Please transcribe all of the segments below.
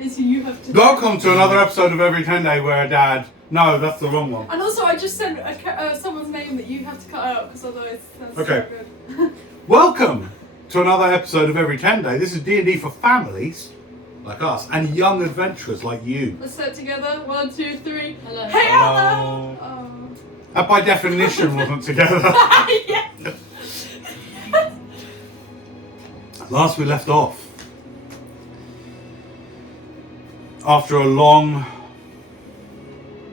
is you have to... Welcome to another episode of Every Tenday where a dad... No, that's the wrong one. And also I just said someone's name that you have to cut out because otherwise that's Okay. so good. Welcome to another episode of Every Tenday. This is D&D for families like us and young adventurers like you. Let's say it together. 1, 2, 3. Hello. Hey, Hello. Ella! That by definition wasn't together. Yeah. Last we left off, after a long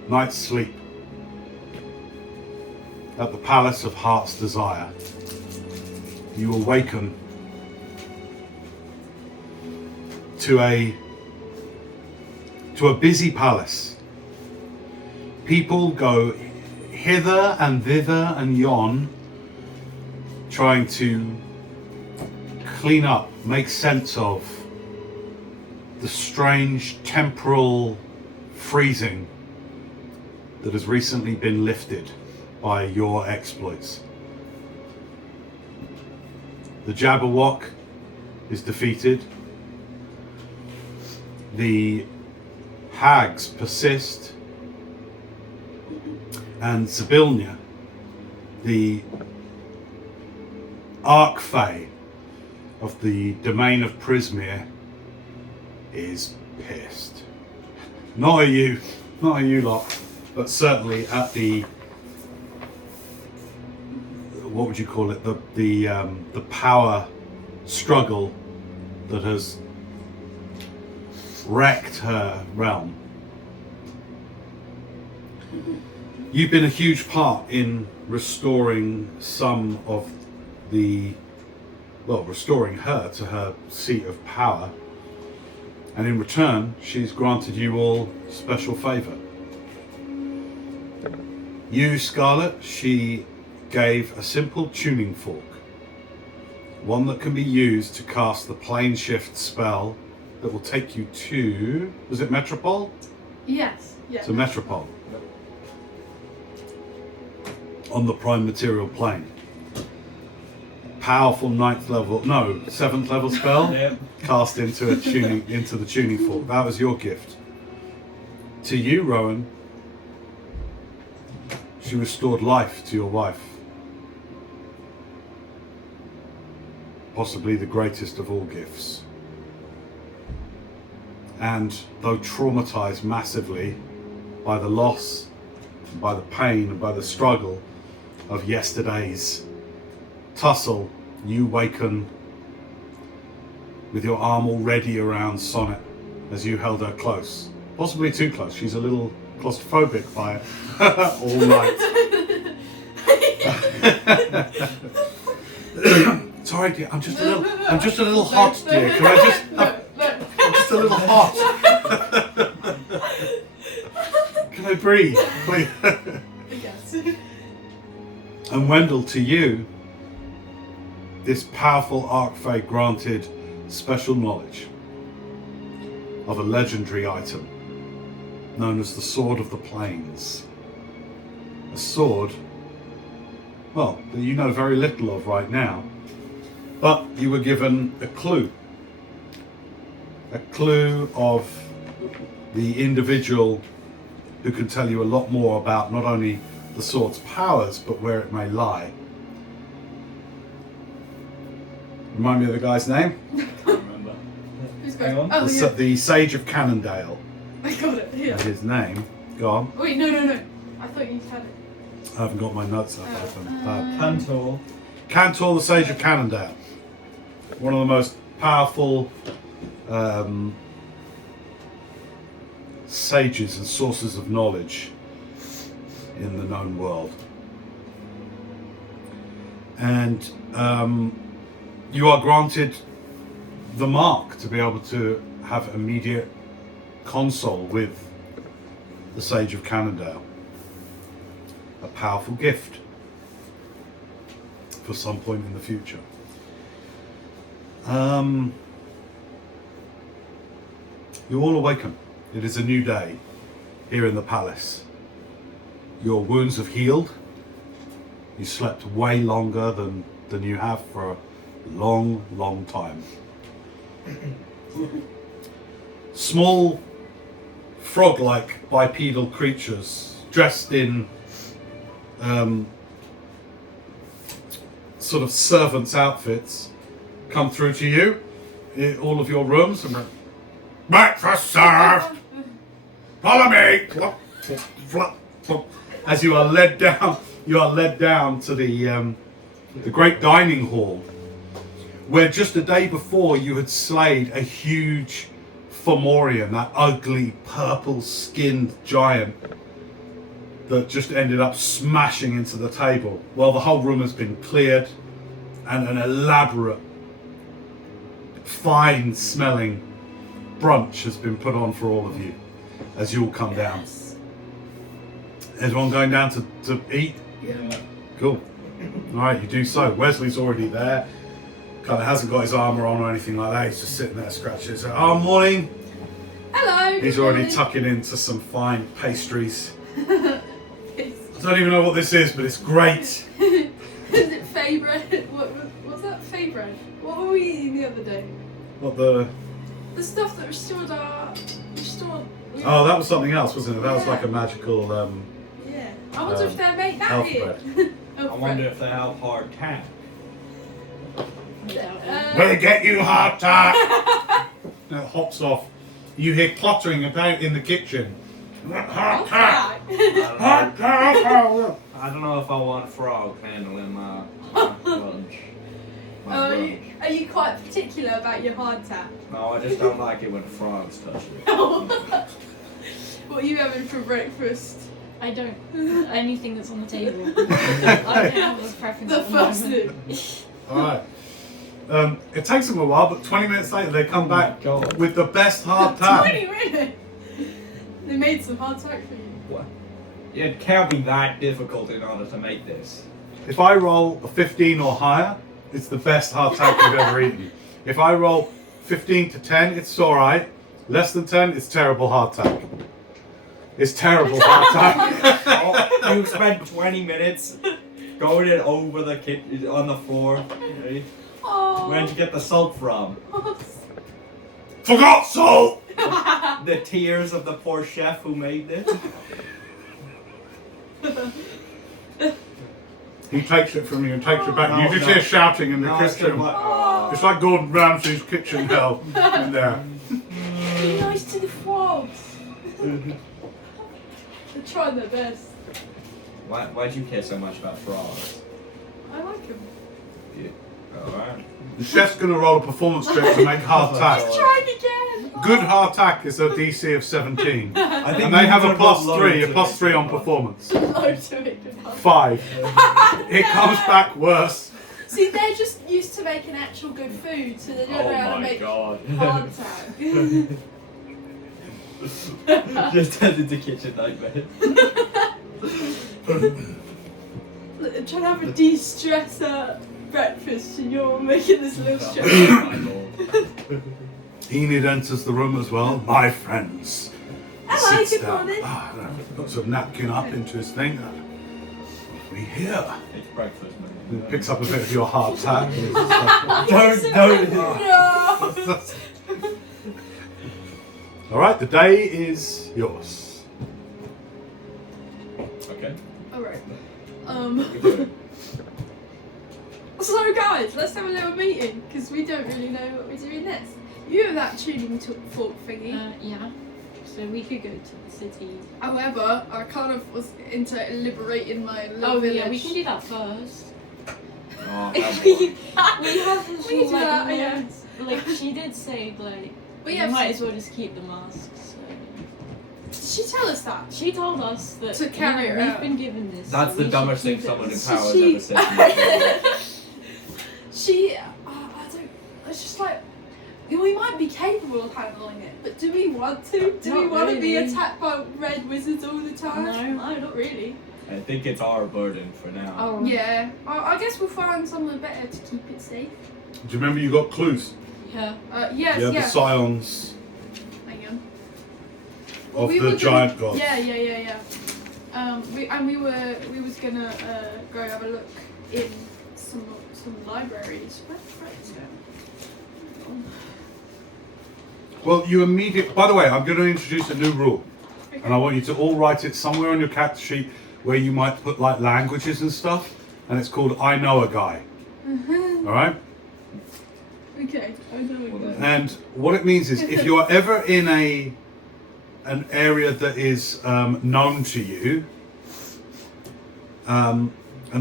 night's sleep at the Palace of Heart's Desire, you awaken to a busy palace. People go hither and thither and yon, trying to clean up, make sense of the strange temporal freezing that has recently been lifted by your exploits. The Jabberwock is defeated. The hags persist. And Zybilnia, the Archfey of the domain of Prismere, is pissed. Not at you lot, but certainly at the, what would you call it, the power struggle that has wrecked her realm. You've been a huge part in restoring some of restoring her to her seat of power, and in return she's granted you all special favour. You, Scarlet, she gave a simple tuning fork, one that can be used to cast the plane shift spell that will take you to, was it Metropole? Yes. Yeah. To Metropole. On the prime material plane. Powerful 7th level spell. Yep. Cast into the tuning fork. That was your gift. To you, Rowan, she restored life to your wife. Possibly the greatest of all gifts. And though traumatized massively by the loss, by the pain, and by the struggle of yesterday's tussle, you waken with your arm already around Sonnet as you held her close. Possibly too close. She's a little claustrophobic by it all night. Sorry, dear. I'm just a little hot, dear. Can I just? I'm just a little hot. Can I breathe, please? Yes. And Wendell, to you, this powerful Archfey granted special knowledge of a legendary item known as the Sword of the Plains. A sword, well, that you know very little of right now, but you were given a clue of the individual who can tell you a lot more about not only the sword's powers, but where it may lie. Remind me of the guy's name? I can't remember. Who's Hang going? on. Oh, yeah. The Sage of Cannondale I got it. is Yeah. his name. Go on. Wait, no. I thought you had it. I haven't got my notes up open. Cantor. Cantor, the Sage of Cannondale. One of the most powerful sages and sources of knowledge in the known world. And you are granted the mark to be able to have immediate console with the Sage of Cannondale. A powerful gift for some point in the future. You all awaken. It is a new day here in the palace. Your wounds have healed. You slept way longer than you have for a long time. small frog-like bipedal creatures dressed in sort of servants' outfits come through to you in all of your rooms and breakfast served. Follow me. As you are led down to the great dining hall, where just the day before you had slayed a huge Fomorian, that ugly purple-skinned giant that just ended up smashing into the table. Well, the whole room has been cleared and an elaborate, fine-smelling brunch has been put on for all of you as you all come down. Everyone going down to eat? Yeah. Cool. All right, you do so. Wesley's already there. Kind of hasn't got his armour on or anything like that. He's just sitting there scratching his head. Oh, morning. Hello. He's already tucking into some fine pastries. I don't even know what this is, but it's great. Is it fey bread? What was that? Fey bread? What were we eating the other day? What the... The stuff that restored. Oh, that was something else, wasn't it? That was Yeah. like a magical... Yeah. I wonder if they make that elf here. bread. I wonder if they have hard tack. We'll get you, hard tack! And it hops off. You hear cluttering about in the kitchen. Hard tack! Hard tack! I don't know if I want frog handling my lunch. My lunch. Are you quite particular about your hardtack? No, I just don't like it when frogs touch it. What are you having for breakfast? I don't. Anything that's on the table. I don't have a preference. The at first moment. thing. Alright. It takes them a while, but 20 minutes later they come back God. with the best hard tack. 20 minutes. They made some hardtack for you. What? It can't be that difficult in order to make this. If I roll a 15 or higher, it's the best hard tack you've ever eaten. If I roll 15 to 10, it's alright. Less than 10, it's terrible hard tack. It's terrible hard tack. Oh, you spent 20 minutes going it over the kitchen on the floor. Right? Oh. Where'd you get the salt from? Forgot salt! The tears of the poor chef who made this? He takes it from you and takes it back. No, You just no. hear shouting in the No, it's kitchen. like, Oh. It's like Gordon Ramsay's kitchen hell in there. Be nice to the frogs. They're trying their best. why'd you care so much about frogs? I like them. Alright. The chef's going to roll a performance check to make hard tack. Trying again. Good hard tack is a DC of 17. I think And they have a you could plus 3 on performance. Load to it. 5. It comes back worse. See, they're just used to making actual good food, so they don't know how to make god. hardtack. Just turned into kitchen nightmare. Look, I'm trying to have a de-stressor breakfast, and you're making this little stress. Oh my lord. Enid enters the room as well. My friends. Hello, Sits good down. morning. Puts a napkin up into his thing. We here. It's breakfast, He man. picks up a bit of your hard tack. And he's just like, Don't. No. all right, the day is yours. Okay. Alright. So guys, let's have a little meeting, because we don't really know what we're doing next. You have that tuning fork thingy. Yeah. So we could go to the city. However, I kind of was into liberating my little Oh village. yeah, we can do that first. Oh, we that have We can do that, yeah. loads- Like she did say, like But we yeah, might as well just keep the masks. So. did she tell us that? She told us that To carry it we've out. been given this. That's so the we dumbest should thing keep it. someone in So power she- has ever said to me. She, I don't, it's just like, we might be capable of handling it, but do we want to? Do we Not want to be really. attacked by red wizards all the time? No, not really. I think it's our burden for now. Oh Yeah, I guess we'll find somewhere better to keep it safe. Do you remember you got clues? yeah. Yes, Yeah, yeah. the scions Hang on. of we the were giant gonna, gods. Yeah. We was gonna go have a look in some libraries. Right. Well, you immediately. By the way, I'm going to introduce a new rule, and I want you to all write it somewhere on your character sheet where you might put like languages and stuff, and it's called "I know a guy." All right. Okay, I know it. And what it means is, if you are ever in an area that is known to you, and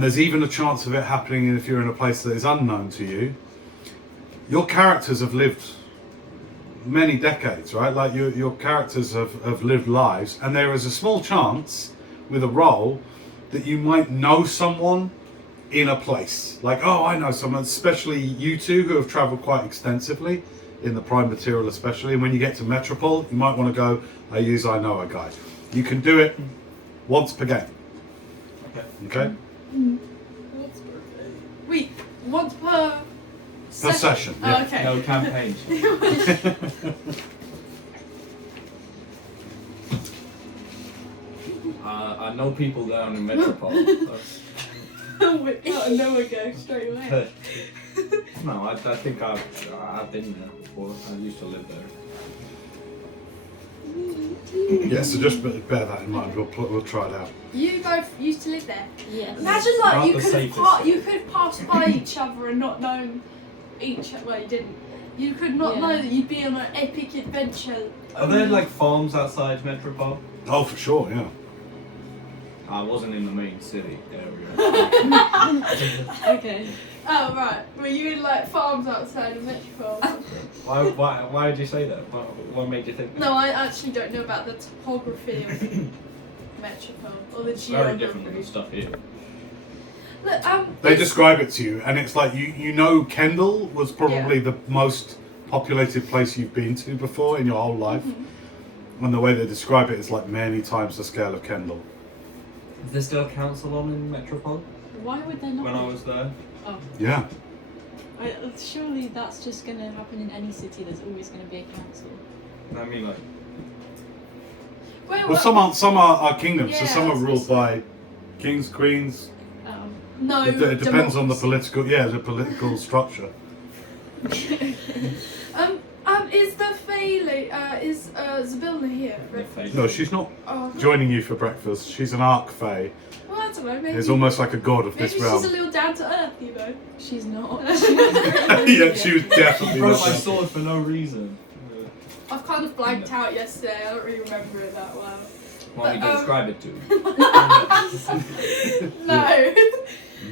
there's even a chance of it happening if you're in a place that is unknown to you, your characters have lived many decades, right? Like your characters have lived lives, and there is a small chance with a role that you might know someone in a place. Like, oh, I know someone, especially you two who have traveled quite extensively in the prime material especially, and when you get to Metropole, you might want to go, I know a guy. You can do it once per game. Okay? Wait, once per session, Oh, yeah. okay. No campaigns. I know people down in Metropole. Wait, I know a go straight away. No, I think I've been there before. I used to live there. Yeah, so just bear that in mind. We'll try it out. You both used to live there. Yes. Imagine like Not you the could safest. you could pass by each other and not know each. Well, you didn't. You could not Yeah. know that you'd be on an epic adventure. Are there like farms outside Metropole? Oh, for sure, yeah. I wasn't in the main city area. Okay. Oh right. Were you in like farms outside of Metropole? or something? Why did you say that? What made you think that? No, I actually don't know about the topography of Metropole or the It's very different than geography. the stuff here. Look, They it's- describe it to you, and it's like you know Kendall was probably the most populated place you've been to before in your whole life, and the way they describe it is like many times the scale of Kendall. Is there still a council on in Metropole? Why would there not? When I was there? Oh, Yeah. surely that's just going to happen in any city. There's always going to be a council. I mean, like, Well, some are kingdoms, so Yeah, some are that's ruled by kings, queens. No. It depends on the democracy. political structure. Is the Finley, is Zabilna here? the face. No, she's not Oh, joining you for breakfast. She's an arc fae. well, I don't know. Maybe. Is almost like a god of Maybe this she's realm. a little down to earth, you know. She's not. Yeah, she was He definitely broke not my that. sword for no reason. I've kind of blanked out yesterday. I don't really remember it that well. Want me to describe it to you? No.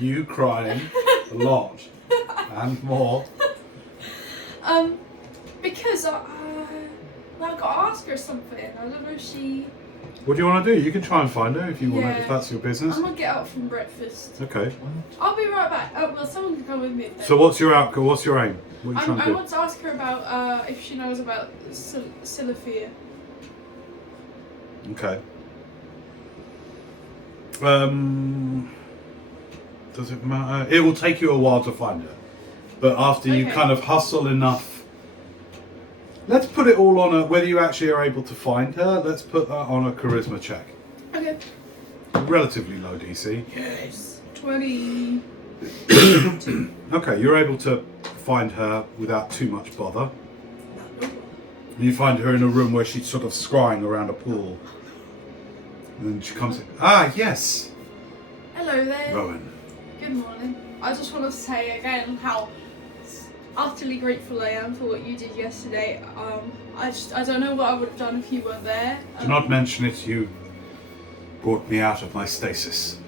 You crying a lot and more. Because I got to ask her something. I don't know if she. What do you want to do? You can try and find her if you want. Yeah. If that's your business. I'm gonna get up from breakfast. Okay. I'll be right back. Oh, well, someone can come with me. Then. So what's your outcome? What's your aim? What are you trying to I do? want to ask her about if she knows about Silifia. Okay. Does it matter? It will take you a while to find her, but after you Okay. kind of hustle enough. Let's put it all on whether you actually are able to find her. Let's put that on a charisma check. Okay. Relatively low DC. Yes. 20. Okay, you're able to find her without too much bother. You find her in a room where she's sort of scrying around a pool. And then she comes in. Ah, yes! Hello there. Rowan. Good morning. I just want to say again how utterly grateful I am for what you did yesterday. I don't know what I would have done if you weren't there. Do not mention it, you brought me out of my stasis.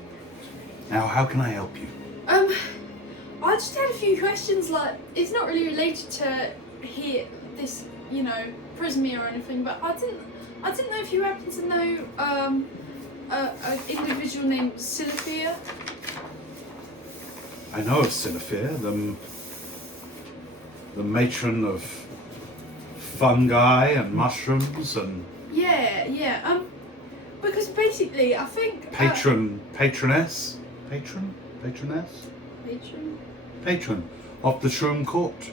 Now, how can I help you? I just had a few questions. Like, it's not really related to here, this, you know, Prismia or anything. But I didn't know if you happen to know an individual named Silifia. I know of Silifir, the matron of fungi and mushrooms and Yeah. Because basically, I think patroness patron. of the Shroom Court.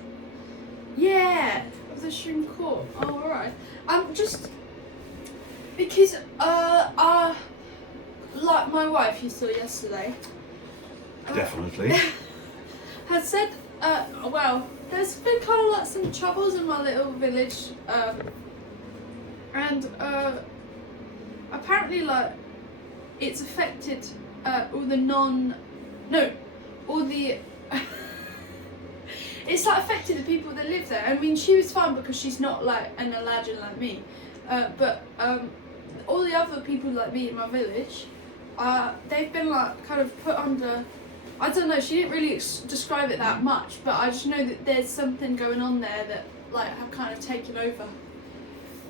Yeah, of the Shroom Court. Oh, alright. Just because like my wife you saw yesterday. Definitely. Had said, well, there's been kind of like some troubles in my little village, and apparently like it's affected all the it's like affected the people that live there. I mean, she was fine because she's not like an Aladdin like me, but all the other people like me in my village, they've been like kind of put under. I don't know. She didn't really describe it that much, but I just know that there's something going on there that like have kind of taken over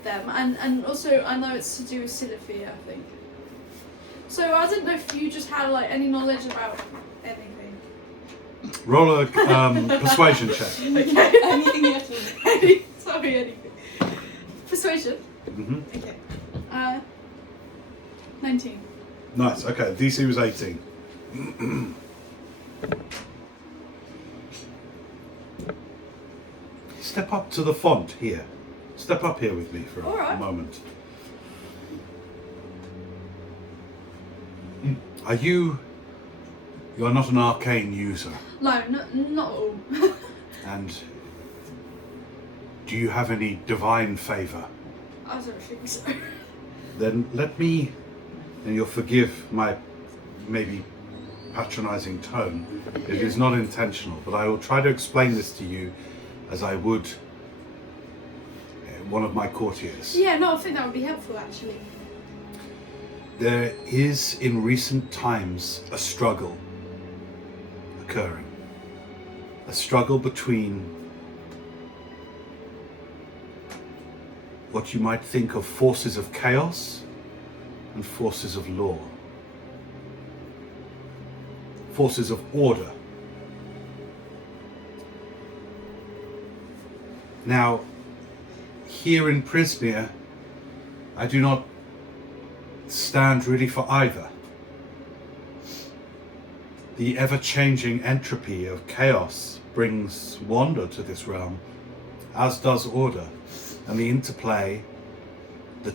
them, and also I know it's to do with Siliphy, I think. So I didn't know if you just had like any knowledge about anything. Roll a persuasion check. Okay. Anything you have to. Sorry, anything. Persuasion. Mm-hmm. Okay. 19. Nice. Okay. DC was 18. Step up to the font here. Step up here with me for All right. a moment. Are you... You're not an arcane user. No, not all. And do you have any divine favour? I don't think so. Then let me, and you'll forgive my maybe patronising tone. It is not intentional, but I will try to explain this to you as I would one of my courtiers. Yeah, no, I think that would be helpful actually. There is in recent times a struggle occurring. A struggle between what you might think of forces of chaos and forces of law. Forces of order. Now, here in Prismere, I do not stand really for either. The ever-changing entropy of chaos brings wonder to this realm, as does order, and the interplay, the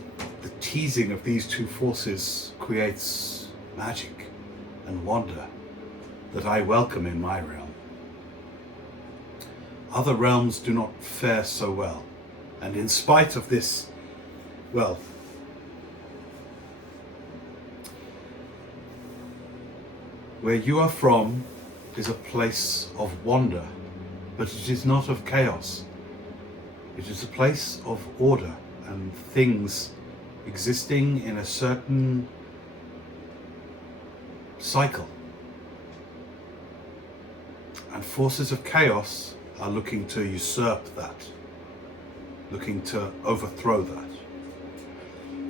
teasing of these two forces creates magic and wonder that I welcome in my realm. Other realms do not fare so well, and in spite of this, well, where you are from is a place of wonder, but it is not of chaos. It is a place of order and things existing in a certain cycle. And forces of chaos are looking to usurp that, looking to overthrow that.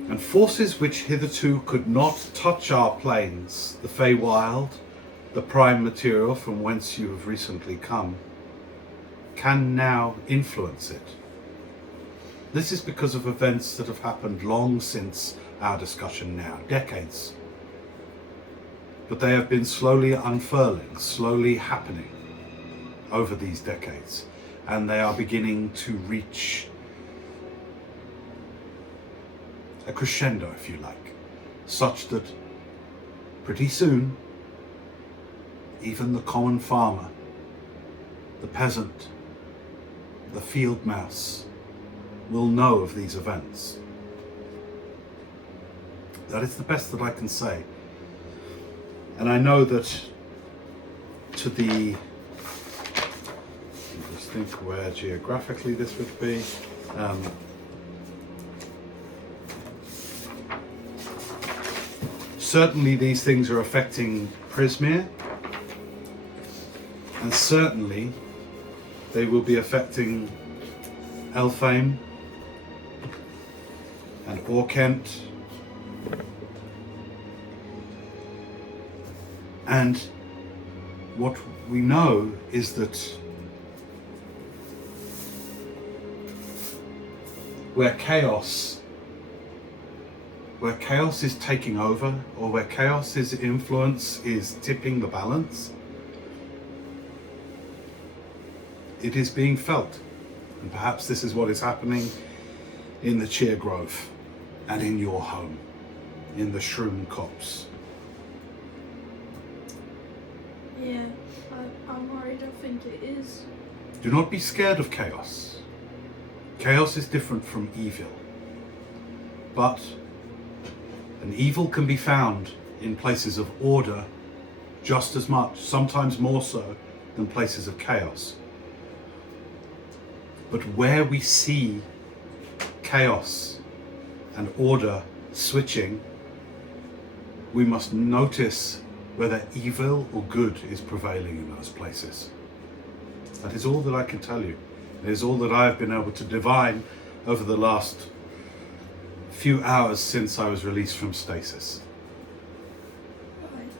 And forces which hitherto could not touch our planes, the Feywild, the prime material from whence you have recently come, can now influence it. This is because of events that have happened long since our discussion now, decades. But they have been slowly unfurling, slowly happening over these decades, and they are beginning to reach a crescendo, if you like, such that pretty soon, even the common farmer, the peasant, the field mouse will know of these events. That is the best that I can say. And I know that to the, just think where geographically this would be. Certainly these things are affecting Prismere, and certainly they will be affecting Elfame and Orkent, and what we know is that where chaos is taking over, or where chaos's influence is tipping the balance, it is being felt. And perhaps this is what is happening in the Cheer Grove and in your home, in the Shroom Copse. Yeah, I'm worried. I think it is. Do not be scared of chaos. Chaos is different from evil. But an evil can be found in places of order just as much, sometimes more so, than places of chaos. But where we see chaos and order switching, we must notice whether evil or good is prevailing in those places. That is all that I can tell you. It is all that I have been able to divine over the last few hours since I was released from stasis. Right.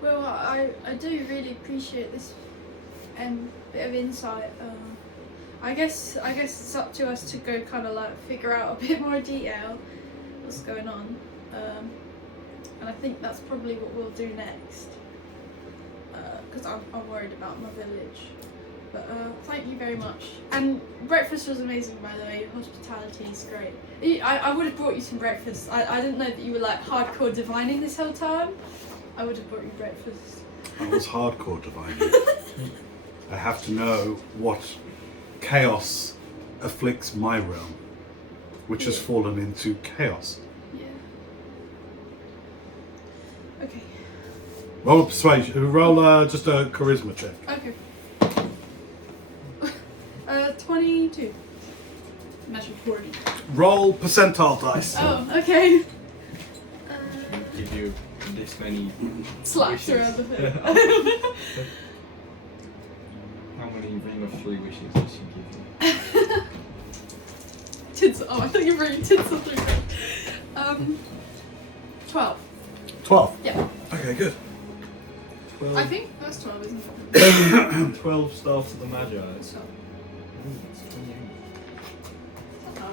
Well, I do really appreciate this bit of insight. I guess it's up to us to go kind of like figure out a bit more detail what's going on, and I think that's probably what we'll do next. Because I'm worried about my village. But thank you very much. And breakfast was amazing, by the way. Your hospitality is great. I would have brought you some breakfast. I didn't know that you were like hardcore divining this whole time. I would have brought you breakfast. I was hardcore divining. I have to know what chaos afflicts my realm, which has fallen into chaos. Yeah. Okay. Roll a persuasion. Roll just a charisma check. Okay. 22. Imagine 40. Roll percentile dice. Oh, okay. Give you this many Slaps wishes. around the thing. How many ring of 3 wishes does she give you? Tinsel. Oh, I thought you were bringing tinsel through. 12. 12. Yeah. Okay, good. 12, I think that's 12, isn't it? 12 staffs of the Magi. So. Ooh, that's 28. Oh.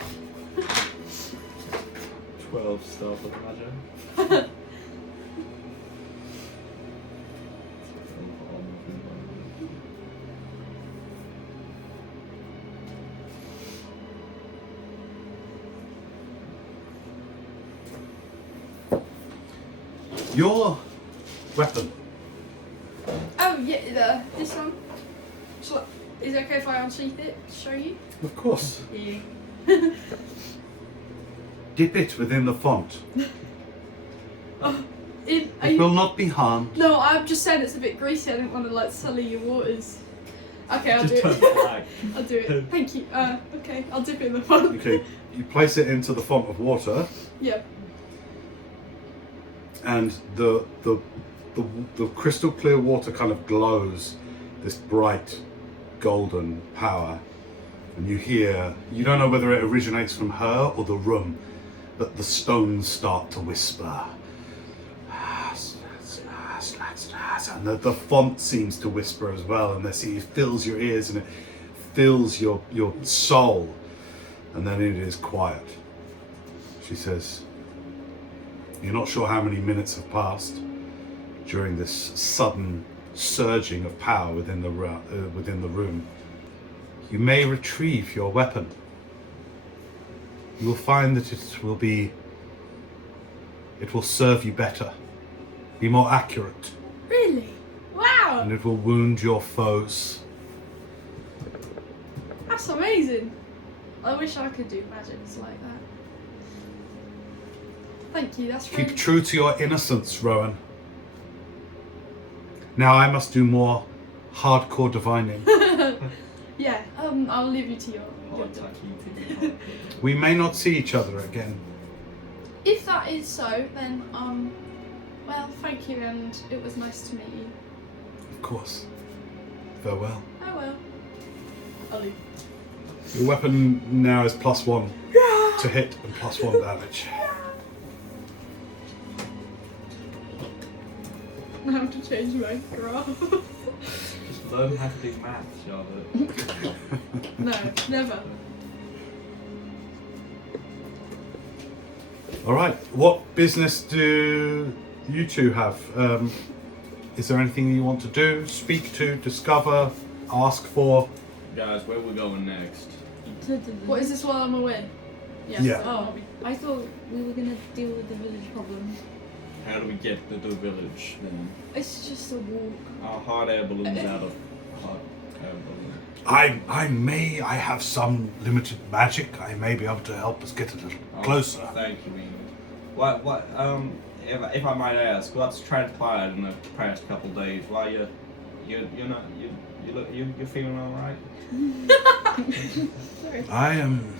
12 staff of the Magi. Your weapon. Oh, yeah, this one. Is it okay if I unsheath it to show you? Of course. Yeah. Dip it within the font. Are It you... will not be harmed. No, I'm just saying it's a bit greasy. I didn't want to like sully your waters. Okay, I'll Just do it. turn black. I'll do it. Thank you. Okay, I'll dip it in the font. Okay, you place it into the font of water, Yeah. and the crystal clear water kind of glows this bright golden power, and you don't know whether it originates from her or the room, but the stones start to whisper, and the font seems to whisper as well, and it fills your ears and it fills your soul, and then it is quiet. She says, "You're not sure how many minutes have passed during this sudden surging of power within the room. You may retrieve your weapon. You will find that it will serve you better, be more accurate, Really? Wow. and it will wound your foes." That's amazing. I wish I could do magics like that. Thank you. That's really... Keep true to your innocence, Rowan. Now I must do more hardcore divining. Yeah. I'll leave you to your Hot job. tucky. We may not see each other again. If that is so, then well, thank you, and it was nice to meet you. Of course. Farewell. Oh well. I'll leave. Your weapon now is +1 to hit and +1 damage. I have to change my graph. Just learn how to do math, Charlotte. No, never. All right. What business do you two have? Is there anything you want to do, speak to, discover, ask for? Guys, where we going next? What is this while I'm away? Yes, Yeah. Oh, I thought we were gonna deal with the village problem. How do we get to the village then? It's just a walk. Our hot air balloons out of hot air balloon. I have some limited magic. I may be able to help us get a little closer. Thank you, Enid. If I might ask, what's transpired in the past couple days? Why you're feeling all right? I am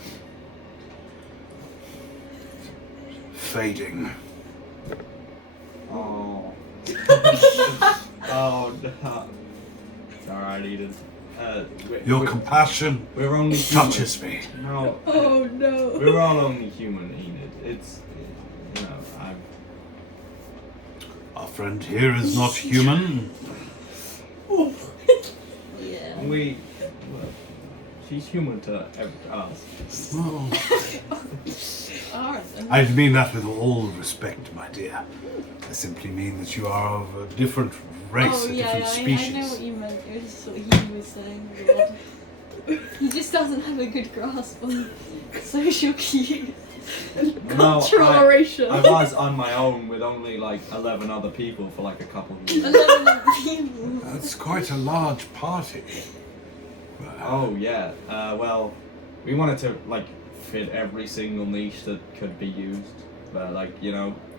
fading. Oh. Oh, no. It's alright, Eden. Your compassion we're only human. touches me. No. Oh no. We're all only human, Enid. It's, I'm... Our friend here is not human. Yeah. Well, she's human to us. Oh, Alright then. I mean that with all respect, my dear. I simply mean that you are of a different race, Oh a yeah, different I species. know what you meant. It was what he was saying. God. He just doesn't have a good grasp on social cues. Cultural oration. I was on my own with only like 11 other people for like a couple of years. 11 people. That's quite a large party. Oh yeah. Well, we wanted to like fit every single niche that could be used, but like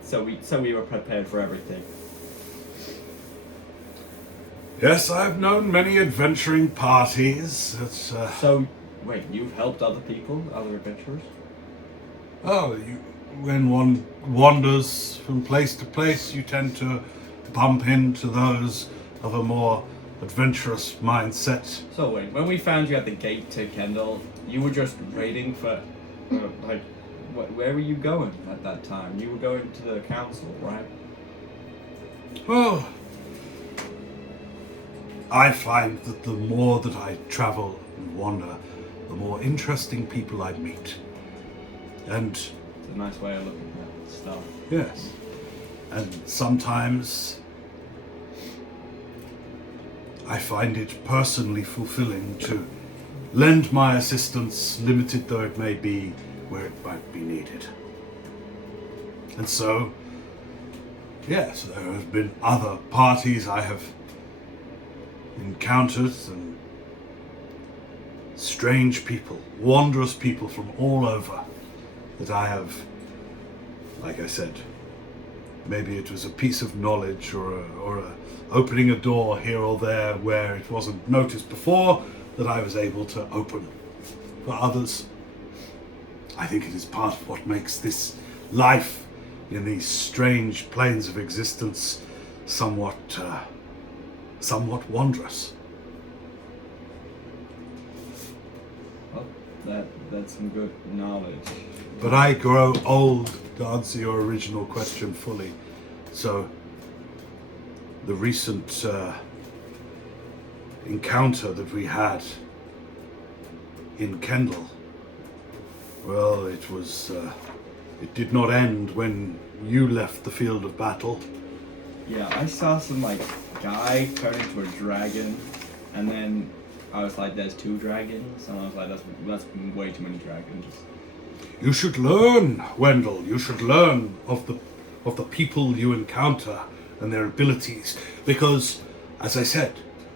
so we were prepared for everything. Yes, I've known many adventuring parties. It's, So wait, you've helped other people, other adventurers? when one wanders from place to place, you tend to bump into those of a more adventurous mindset. So wait, when we found you at the gate to Kendall, you were just waiting for, like, where were you going at that time? You were going to the council, right? Well, I find that the more that I travel and wander, the more interesting people I meet. And It's a nice way of looking at stuff. yes, and sometimes I find it personally fulfilling to lend my assistance, limited though it may be, where it might be needed. And so, yes, there have been other parties I have encountered, and strange people, wondrous people from all over that I have, like I said, maybe it was a piece of knowledge or a opening a door here or there where it wasn't noticed before that I was able to open. For others, I think it is part of what makes this life in these strange planes of existence somewhat wondrous. Well, that's some good knowledge. But I grow old, to answer your original question fully. So, the recent encounter that we had in Kendall, well, it was, it did not end when you left the field of battle. Yeah, I saw some like guy turn into a dragon, and then I was like, "There's 2 dragons," and I was like, "That's way too many dragons." You should learn, Wendell. You should learn of the people you encounter and their abilities, because, as I said,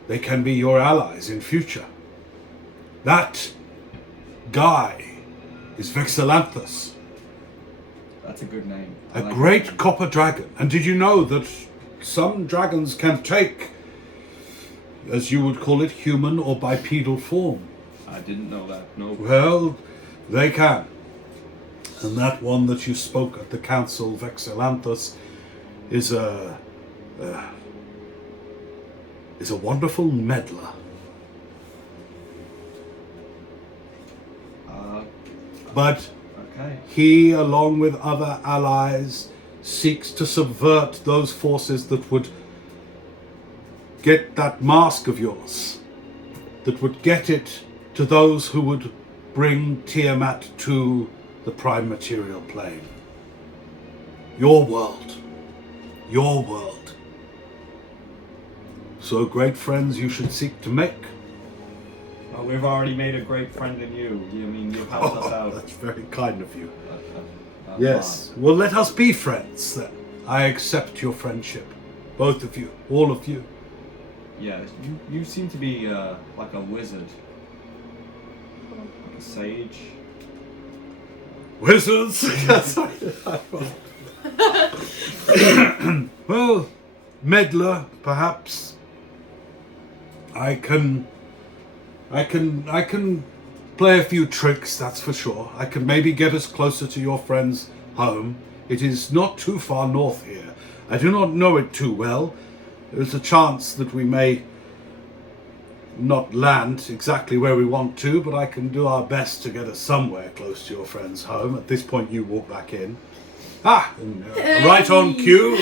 they can be your allies in future. That guy is Vexillanthus, That's a good name. a great copper dragon. And did you know that some dragons can take, as you would call it, human or bipedal form? I didn't know that. No. Well, they can. And that one that you spoke at the council, Vexillanthus, is a wonderful meddler. But Okay. he, along with other allies, seeks to subvert those forces that would get that mask of yours, that would get it to those who would bring Tiamat to the prime material plane. Your world. Your world. So great friends you should seek to make. Well, we've already made a great friend in you. You mean you've helped us out? That's very kind of you. a Yes. lot. Well, let us be friends then. I accept your friendship. Both of you. All of you. Yeah. You seem to be like a wizard. A sage. Wizards. Well, meddler, perhaps. I can play a few tricks, that's for sure. I can maybe get us closer to your friend's home. It is not too far north here. I do not know it too well. There is a chance that we may not land exactly where we want to, but I can do our best to get us somewhere close to your friend's home. At this point, you walk back in. Right on cue.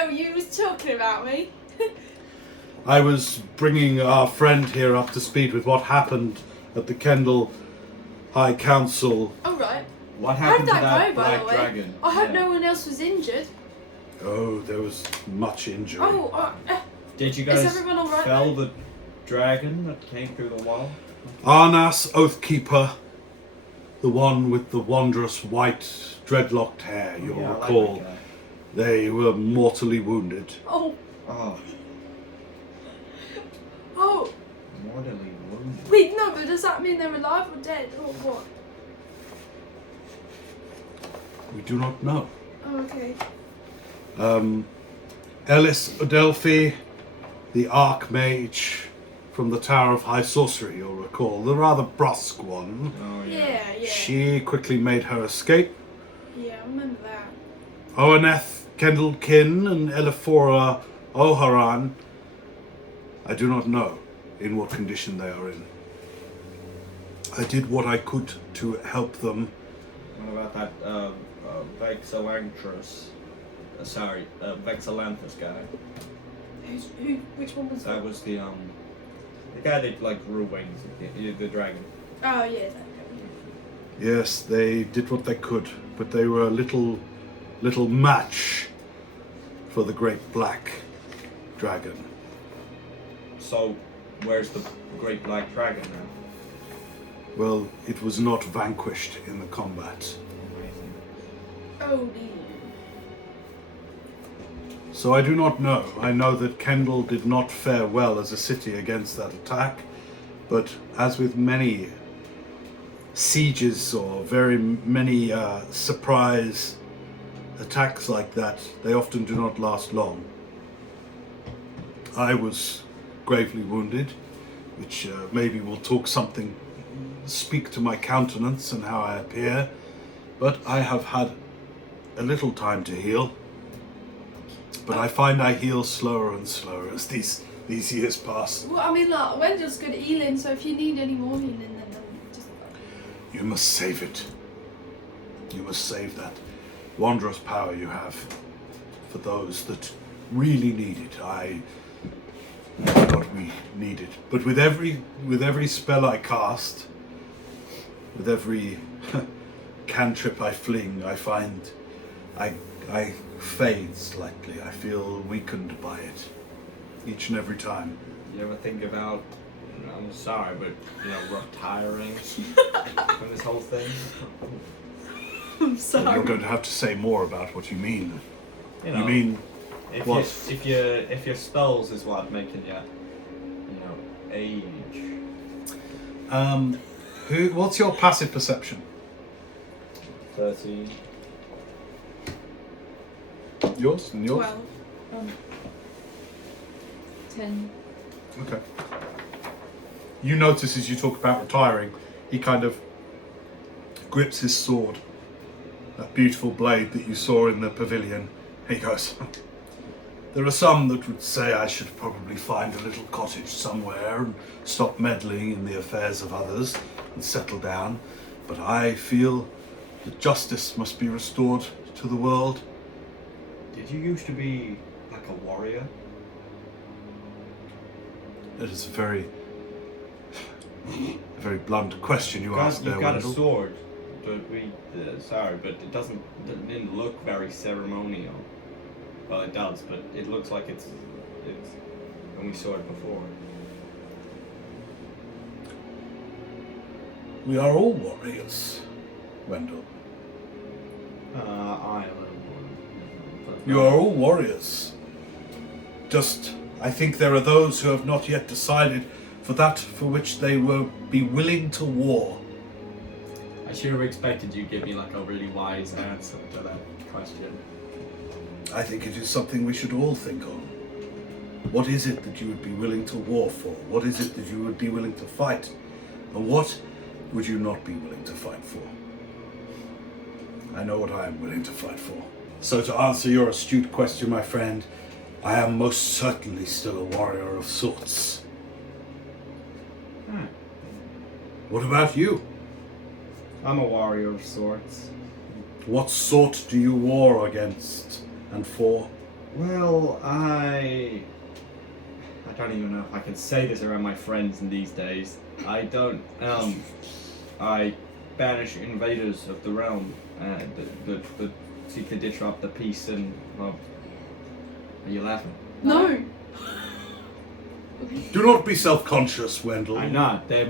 Oh, you was talking about me? I was bringing our friend here up to speed with what happened at the Kendall High Council. Oh, right. What How happened did to that that go, by black the way? dragon? I hope Yeah. no one else was injured. Oh, there was much injury. Oh, Did you is guys everyone alright? fell the dragon that came through the wall? Arnas Oathkeeper, the one with the wondrous white dreadlocked hair, you'll Yeah, I like recall, that guy. they were mortally wounded. Oh, Oh, oh. mortally wounded. Wait, no, but does that mean they're alive or dead or what? We do not know. Oh, okay. Ellis Adelphi, the Archmage from the Tower of High Sorcery, you'll recall, the rather brusque one. Oh yeah. Yeah, yeah. She quickly made her escape. Yeah, I remember that. Oaneth Kendallkin and Eliphora Oharan, I do not know in what condition they are in. I did what I could to help them. What about that Vexelanthus? Vexelanthus guy. Which one was That that? was the guy that like grew wings, the dragon. Oh, yeah, that guy. Yes, they did what they could, but they were a little match for the great black dragon. So, where's the great black dragon now? Well, it was not vanquished in the combat. Oh, dear. So I do not know. I know that Kendall did not fare well as a city against that attack, but as with many sieges or very many surprise attacks like that, they often do not last long. I was gravely wounded, which maybe will speak to my countenance and how I appear, but I have had a little time to heal. But I find I heal slower and slower as these years pass. Well, I mean, like, Wendell's good at healing, so if you need any more healing, then just... You must save it. You must save that wondrous power you have for those that really need it. I thought we need it. But with every spell I cast, with every cantrip I fling, I find I fade slightly. I feel weakened by it each and every time. You ever think about, I'm sorry, but retiring from this whole thing? I'm So sorry. you're going to have to say more about what you mean. You You mean if what? if your spells is what making you, age. What's your passive perception? 13. Yours and yours? 12. 10. Okay. You notice as you talk about retiring, he kind of grips his sword, that beautiful blade that you saw in the pavilion. He goes, there are some that would say I should probably find a little cottage somewhere and stop meddling in the affairs of others and settle down, but I feel that justice must be restored to the world. Did you used to be like a warrior? That is a very blunt question you asked there, You've got a Wendell. sword. Sorry, but it didn't look very ceremonial. Well, it does, but it looks like it's when we saw it before. We are all warriors, Wendell. I am. You are all warriors. Just, I think there are those who have not yet decided for that for which they will be willing to war? I should have expected you to give me like a really wise answer to that question. I think it is something we should all think on. What is it that you would be willing to war for? What is it that you would be willing to fight? And what would you not be willing to fight for? I know what I am willing to fight for. So to answer your astute question, my friend, I am most certainly still a warrior of sorts. What about you? I'm a warrior of sorts. What sort do you war against and for? Well, I don't even know if I can say this around my friends in these days. I don't, I banish invaders of the realm, that seek to disrupt the peace and, well, are you laughing? No. Do not be self-conscious, Wendell. I'm not. They're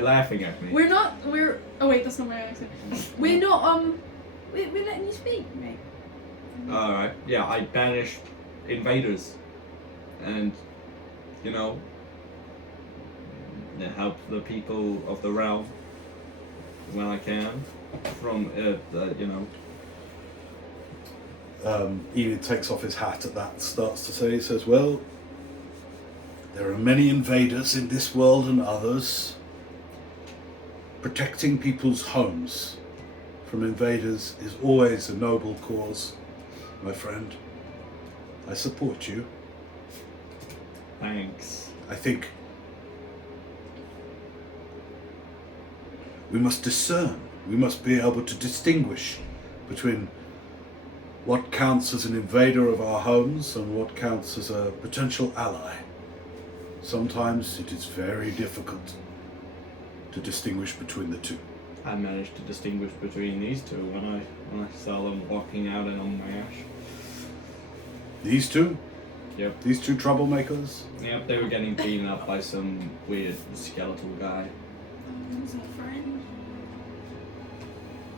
laughing at me. We're not. We're. Oh wait, that's not my accent. We're not. We're letting you speak, mate. Alright, yeah, I banish invaders. And, you know, help the people of the realm when I can from, you know. Enid takes off his hat at that, starts to say, he says, well, there are many invaders in this world and others. Protecting people's homes from invaders is always a noble cause, my friend. I support you. Thanks. I think we must discern. We must be able to distinguish between what counts as an invader of our homes and what counts as a potential ally. Sometimes it is very difficult to distinguish between the two. I managed to distinguish between these two when I saw them walking out in a mash. These two? Yep. These two troublemakers? Yep, they were getting beaten up by some weird skeletal guy. Who's our friend?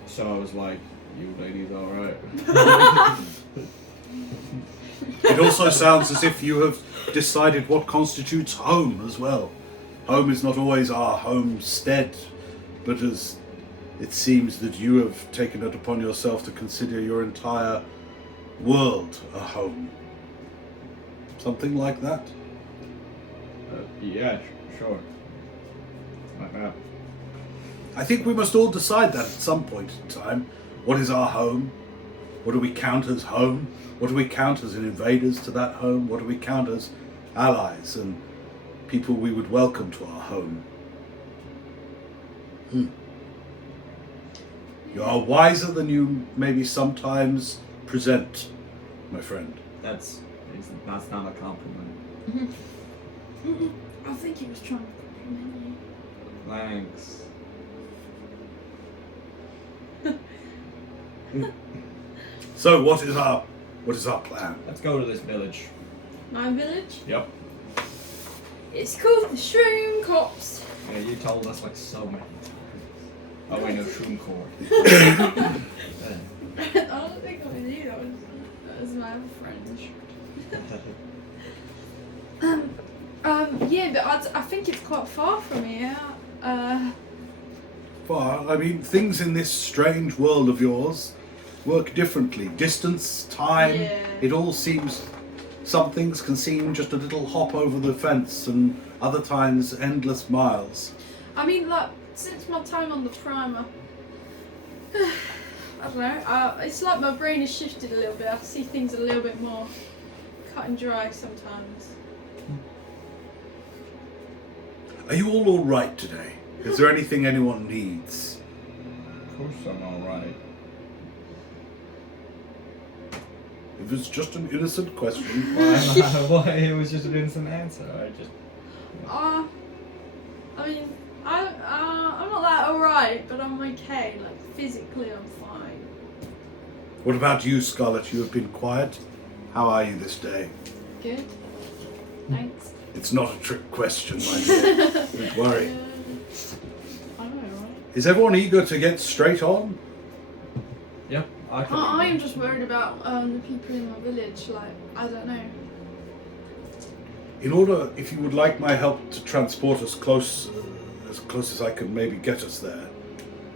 So I was like, you ladies alright? It also sounds as if you have decided what constitutes home as well. Home is not always our homestead, but as it seems that you have taken it upon yourself to consider your entire world a home. Something like that? Yeah, sure. Like that. I think we must all decide that at some point in time. What is our home? What do we count as home? What do we count as invaders to that home? What do we count as allies and people we would welcome to our home? You are wiser than you maybe sometimes present, my friend. That's not a compliment. I think he was trying to compliment you. Thanks. So what is our plan? Let's go to this village. My village. Yep. It's called the Shroom Cops. Yeah, you told us like so many times. Oh wait, no, Shroom Core. I don't think I knew that was my other friend. Yeah, but I think it's quite far from here. Far. I mean, things in this strange world of yours work differently. Distance, time, Yeah. it all seems... Some things can seem just a little hop over the fence and other times endless miles. I mean, like, since my time on the primer, I don't know, it's like my brain has shifted a little bit. I see things a little bit more cut and dry sometimes. Are you all alright today? Is there anything anyone needs? Of course I'm alright. If it's just an innocent question. Well, it was just an innocent answer. I mean, I'm not that alright, but I'm okay. Like, physically I'm fine. What about you, Scarlett? You have been quiet. How are you this day? Good. Thanks. It's not a trick question, my dear. Don't worry. I don't know, right? Is everyone eager to get straight on? Yep. I am just worried about the people in my village. Like, I don't know. In order, if you would like my help to transport us close as I can maybe get us there,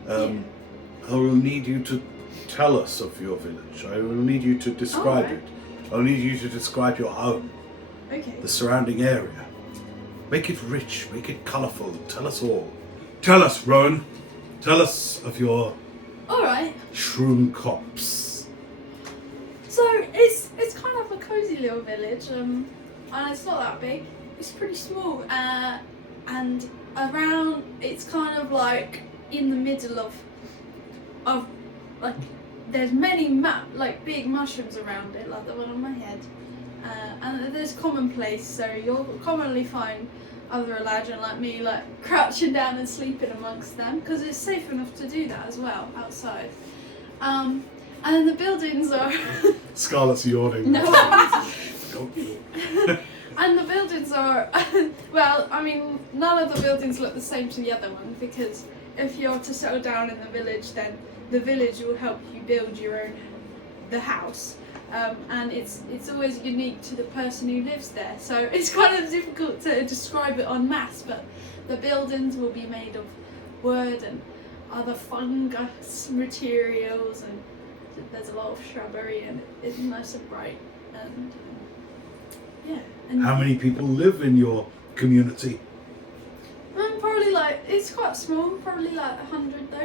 I will need you to tell us of your village. I will need you to describe Alright. it. I'll need you to describe your home, Okay. the surrounding area. Make it rich, make it colourful. Tell us all. Tell us, Rowan. Tell us of your Alright. shroom copse. So it's kind of a cozy little village, and it's not that big. It's pretty small, and around it's kind of like in the middle of like there's many big mushrooms around it, like the one on my head, and there's commonplace. So you'll commonly find other Eladrin like me like crouching down and sleeping amongst them because it's safe enough to do that as well outside. And then the buildings are. Scarlett's yawning. No. Don't yawn. And the buildings are, well, I mean, none of the buildings look the same to the other one because if you're to settle down in the village, then the village will help you build the house. And it's always unique to the person who lives there. So it's kind of difficult to describe it en masse, but the buildings will be made of wood and other fungus materials, and there's a lot of shrubbery, and it's nice and bright. And yeah. And How many people live in your community? Probably it's quite small, probably 100 though.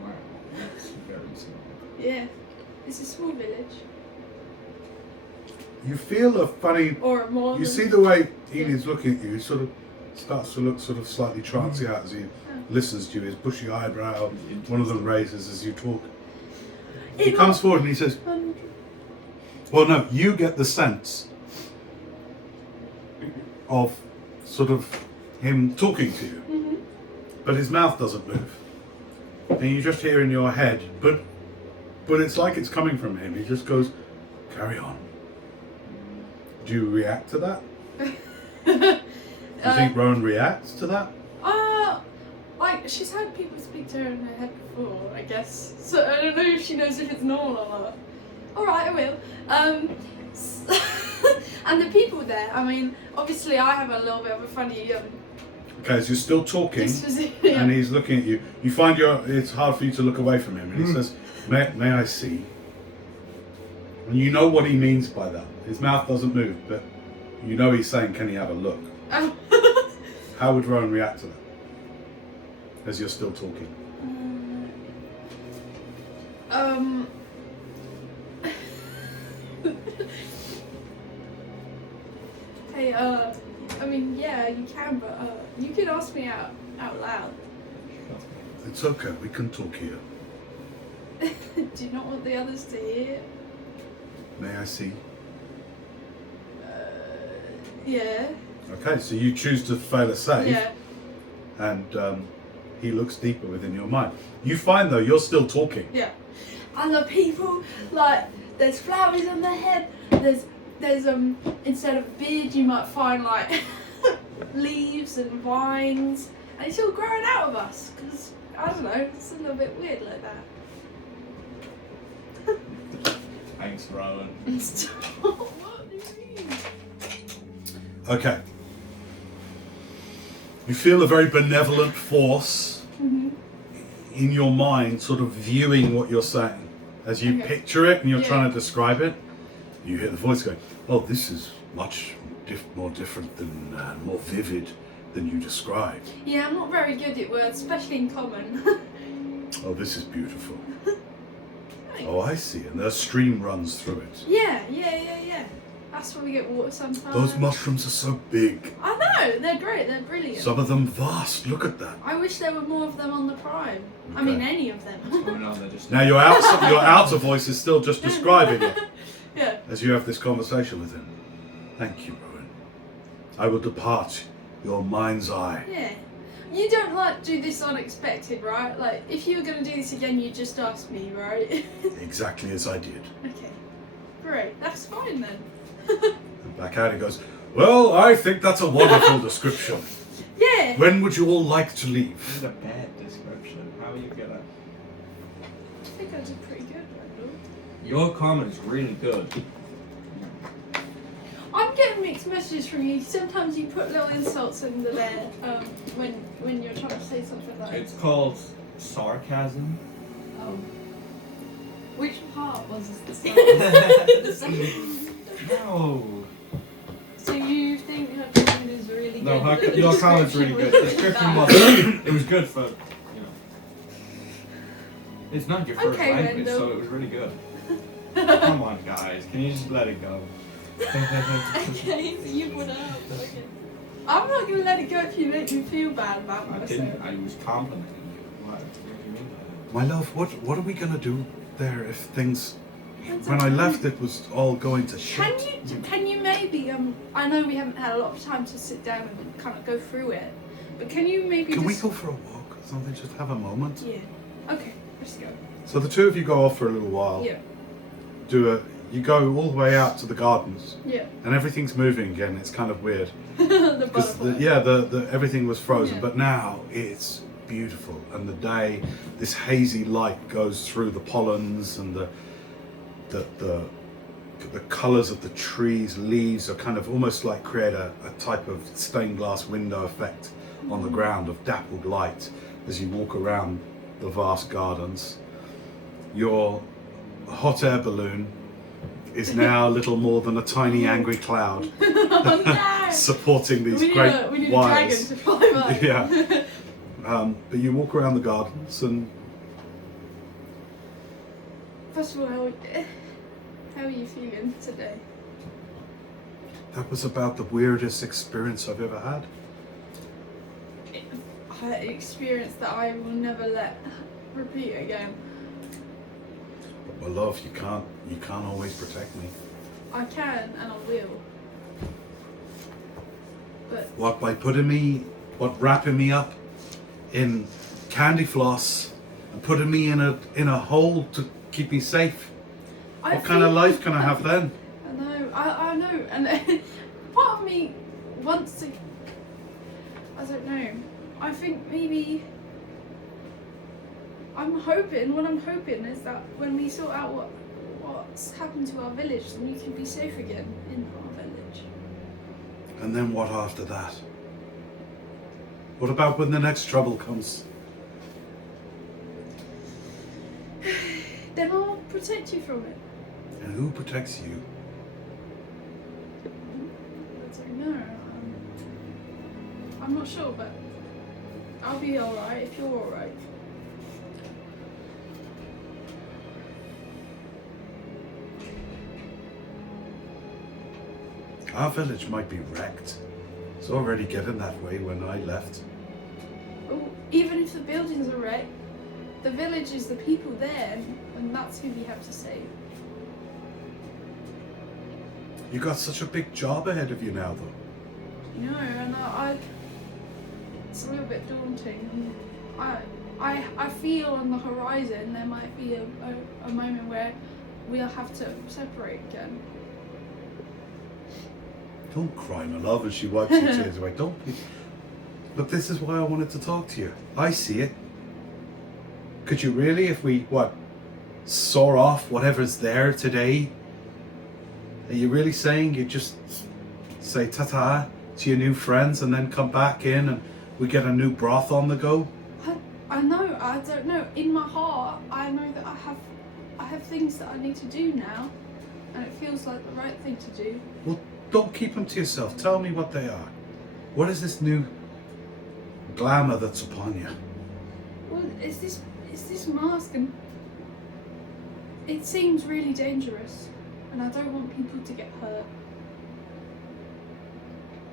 Wow, that's very small. Yeah, it's a small village. You feel a funny. Or more You than... see the way Enid's looking at you. He sort of starts to look sort of slightly trancy out as he listens to you. His bushy eyebrow, one of them raises as you talk. He comes forward and he says, well, no, you get the sense of sort of him talking to you, but his mouth doesn't move. And you just hear in your head, but it's like it's coming from him. He just goes, carry on. Do you react to that? Do you think Rowan reacts to that? She's had people speak to her in her head before, I guess. So I don't know if she knows if it's normal or not. Alright, I will. And the people there, I mean, obviously I have a little bit of a funny... Okay, so you're still talking, yeah. and he's looking at you. You find it's hard for you to look away from him, and he says, may I see? And you know what he means by that. His mouth doesn't move, but you know he's saying, can he have a look? How would Rowan react to that? As you're still talking. Hey, I mean, yeah, you can, but you can ask me out loud. It's okay, we can talk here. Do you not want the others to hear? May I see? Yeah. Okay, so you choose to fail a save, Yeah. and he looks deeper within your mind. You find though, you're still talking. Yeah. And the people, there's flowers on their head, there's instead of beard you might find leaves and vines, and it's all growing out of us, because, I don't know, it's a little bit weird like that. Thanks, Rowan. What do you mean? Okay. You feel a very benevolent force in your mind sort of viewing what you're saying. As you picture it and you're trying to describe it, you hear the voice going, oh, this is much more different than, more vivid than you described. Yeah, I'm not very good at words, especially in common. Oh, this is beautiful. Oh, I see. And a stream runs through it. Yeah. That's where we get water sometimes. Those mushrooms are so big. I know, they're great, they're brilliant. Some of them vast. Look at that. I wish there were more of them on the Prime. I mean, Okay. any of them. Oh no, they're just. Now your outer voice is still just describing it Yeah. as you have this conversation with him. Thank you, Rowan. I will depart your mind's eye. Yeah. You don't do this unexpected, right? If you were going to do this again, you'd just ask me, right? Exactly as I did. Okay. Great, that's fine then. And Blackadder goes, well, I think that's a wonderful description. Yeah. When would you all like to This leave? is a bad description. How are you gonna? I think I did pretty good, Randall. Your comment is really good. I'm getting mixed mixed messages from you. Sometimes you put little insults under there when you're trying to say something like. It's called sarcasm. Oh. Which part was the song? No. So you think her comment is really good? No, but the your comment's really description good. The was description bad. was it was good for It's not your first Okay, language, Wendell. so it was really good. Come on, guys, can you just let it go? Okay, so you put up. Okay. I'm not gonna let it go if you make me feel bad about I myself. didn't. I was complimenting you. What do you mean by My love, what are we gonna do there if things? That's When I okay. left, it was all going to shit. Can you maybe I know we haven't had a lot of time to sit down and kind of go through it, but can you maybe Can we just go for a walk or something? Just have a moment. Yeah. Okay, let's go. So the two of you go off for a little while. Yeah. You go all the way out to the gardens, Yeah. and everything's moving again. It's kind of weird The because butterfly. the everything was frozen, Yeah. but now it's beautiful, and the day, this hazy light goes through the pollens and the colours of the trees, leaves are kind of almost like create a type of stained glass window effect on the ground of dappled light as you walk around the vast gardens. Your hot air balloon is now little more than a tiny angry cloud Oh no! supporting these we need great a dragon wires. to fly by. Yeah. But you walk around the gardens and First of all, how are you feeling today? that was about the weirdest experience I've ever had. I had an experience that I will never let repeat again. But my love, you can't always protect me. I can and I will. But What, by wrapping me up in candy floss and putting me in a hole to keep me safe? What kind of life can I have then? I know, and part of me wants to. I don't know. I think maybe. What I'm hoping is that when we sort out what's happened to our village, then we can be safe again in our village. And then what after that? What about when the next trouble comes? Then I'll protect you from it. And who protects you? I don't know. I'm not sure, but I'll be alright if you're alright. Our village might be wrecked. It's already getting that way when I left. Oh, even if the buildings are wrecked, the village is the people there, and that's who we have to save. You got such a big job ahead of you now, though. You know, and it's a little bit daunting. I feel on the horizon there might be a moment where we'll have to separate again. Don't cry, my love, and she wipes her tears away. Don't be. Look, this is why I wanted to talk to you. I see it. Could you really, if we, saw off whatever's there today, are you really saying you just say ta-ta to your new friends and then come back in and we get a new broth on the go? I know, I don't know. In my heart, I know that I have things that I need to do now, and it feels like the right thing to do. Well, don't keep them to yourself. Tell me what they are. What is this new glamour that's upon you? Well, it's this mask, and it seems really dangerous, and I don't want people to get hurt.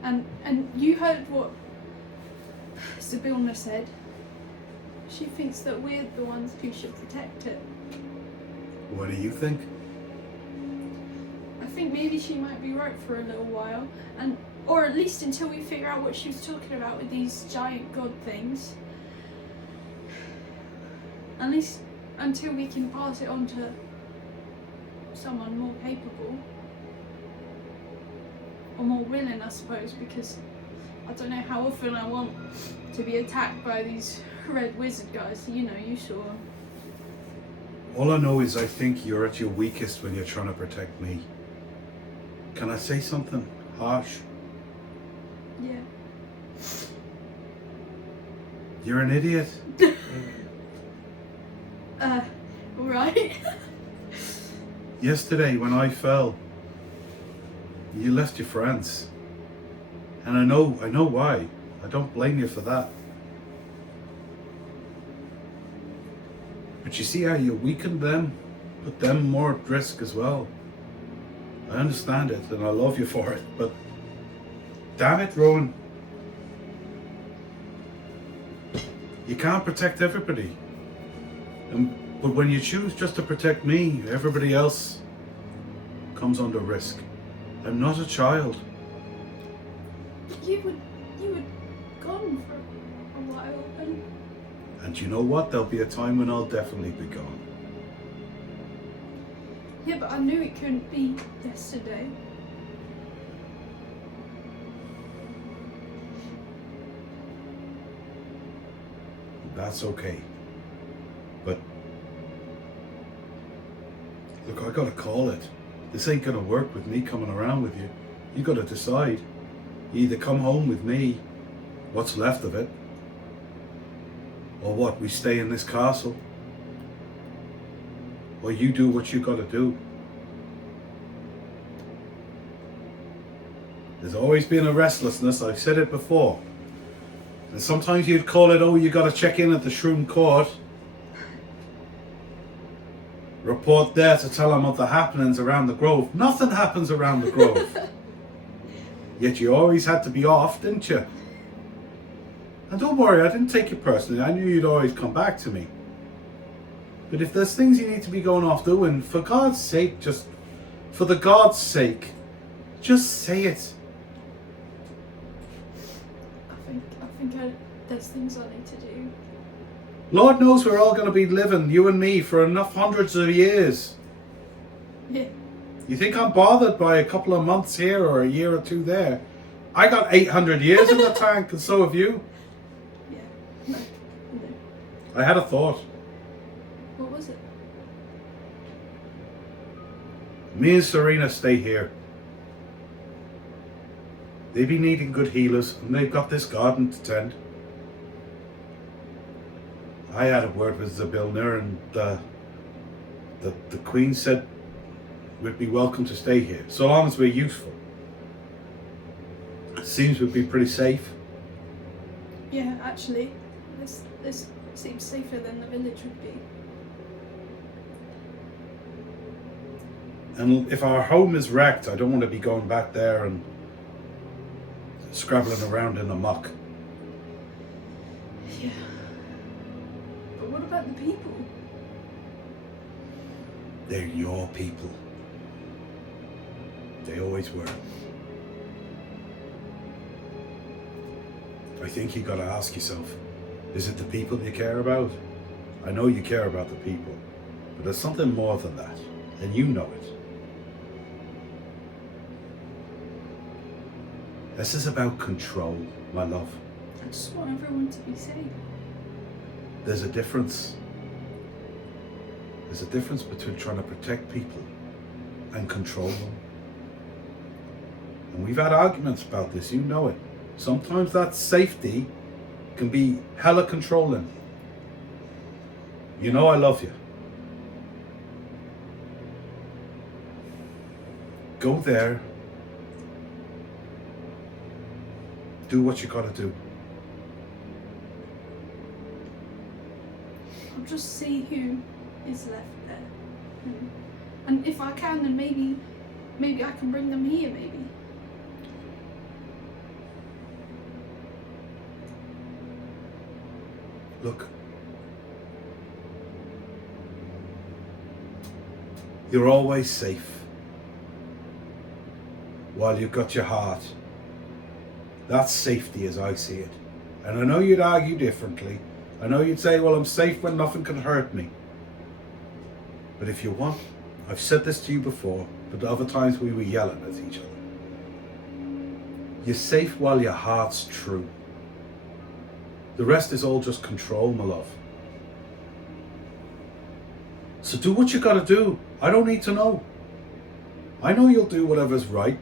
And you heard what Sibilna said. She thinks that we're the ones who should protect it. What do you think? I think maybe she might be right for a little while, or at least until we figure out what she was talking about with these giant god things. At least until we can pass it on to someone more capable. Or more willing, I suppose, because I don't know how often I want to be attacked by these red wizard guys. You know, you saw them. All I know is I think you're at your weakest when you're trying to protect me. Can I say something? harsh. Yeah. You're an idiot. Alright. Yesterday when I fell, you left your friends. And I know why. I don't blame you for that. But you see how you weakened them, put them more at risk as well. I understand it and I love you for it, but damn it, Rowan. You can't protect everybody. But when you choose just to protect me, everybody else comes under risk. I'm not a child. You were gone for a while, And you know what? There'll be a time when I'll definitely be gone. yeah, but I knew it couldn't be yesterday. That's okay. But look, I gotta call it. This ain't gonna work with me coming around with you. You gotta decide. You either come home with me, what's left of it, or what, we stay in this castle, or you do what you gotta do. There's always been a restlessness, I've said it before. And sometimes you'd call it, oh, you gotta check in at the Shroom Court. Report there to tell them of the happenings around the grove. Nothing happens around the grove. Yet you always had to be off, didn't you? And don't worry, I didn't take it personally. I knew you'd always come back to me. But if there's things you need to be going off doing, for God's sake, for the God's sake, just say it. I think there's things I need to do. Lord knows we're all going to be living, you and me, for enough hundreds of years. Yeah. You think I'm bothered by a couple of months here or a year or two there? I got 800 years in the tank, and so have you. Yeah. No. I had a thought. What was it? Me and Serena stay here. They be needing good healers, and they've got this garden to tend. I had a word with Zabilner, and the Queen said we'd be welcome to stay here, so long as we're useful. It seems we'd be pretty safe. Yeah, actually, this seems safer than the village would be. And if our home is wrecked, I don't want to be going back there and scrabbling around in the muck. Yeah. But what about the people? They're your people. They always were. I think you gotta ask yourself, is it the people you care about? I know you care about the people, but there's something more than that, and you know it. This is about control, my love. I just want everyone to be safe. There's a difference. There's a difference between trying to protect people and control them. And we've had arguments about this, you know it. Sometimes that safety can be hella controlling. You know I love you. Go there. Do what you gotta do. I'll just see who is left there. And if I can, then maybe I can bring them here, maybe. Look. You're always safe. While you've got your heart. That's safety as I see it. And I know you'd argue differently. I know you'd say, well, I'm safe when nothing can hurt me. But if you want, I've said this to you before, but other times we were yelling at each other. You're safe while your heart's true. The rest is all just control, my love. So do what you gotta do. I don't need to know. I know you'll do whatever's right,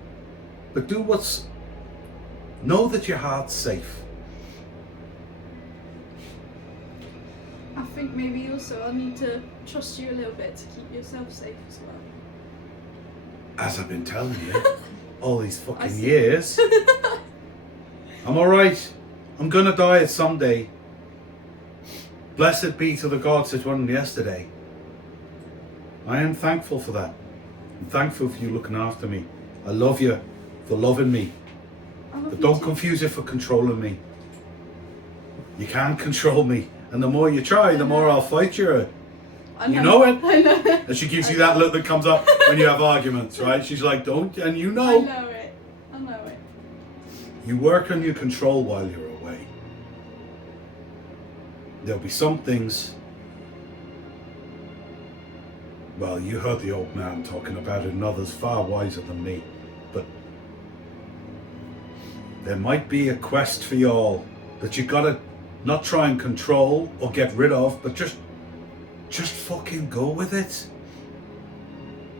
But know that your heart's safe. I think maybe also I need to trust you a little bit to keep yourself safe as well. As I've been telling you all these I fucking see. years. I'm alright. I'm gonna die someday. Blessed be to the gods that won yesterday. I am thankful for that. I'm thankful for you looking after me. I love you for loving me. I love But you don't too. confuse it for controlling me. You can't control me. And the more you try, the more I'll fight you. I You know it. I know. And she gives you that look that comes up when you have arguments, right? She's like, don't, and you I know. know it. I know it. You work on your control while you're away. There'll be some things. Well, you heard the old man talking about it, and others far wiser than me. But there might be a quest for y'all that you gotta not try and control or get rid of, but just fucking go with it.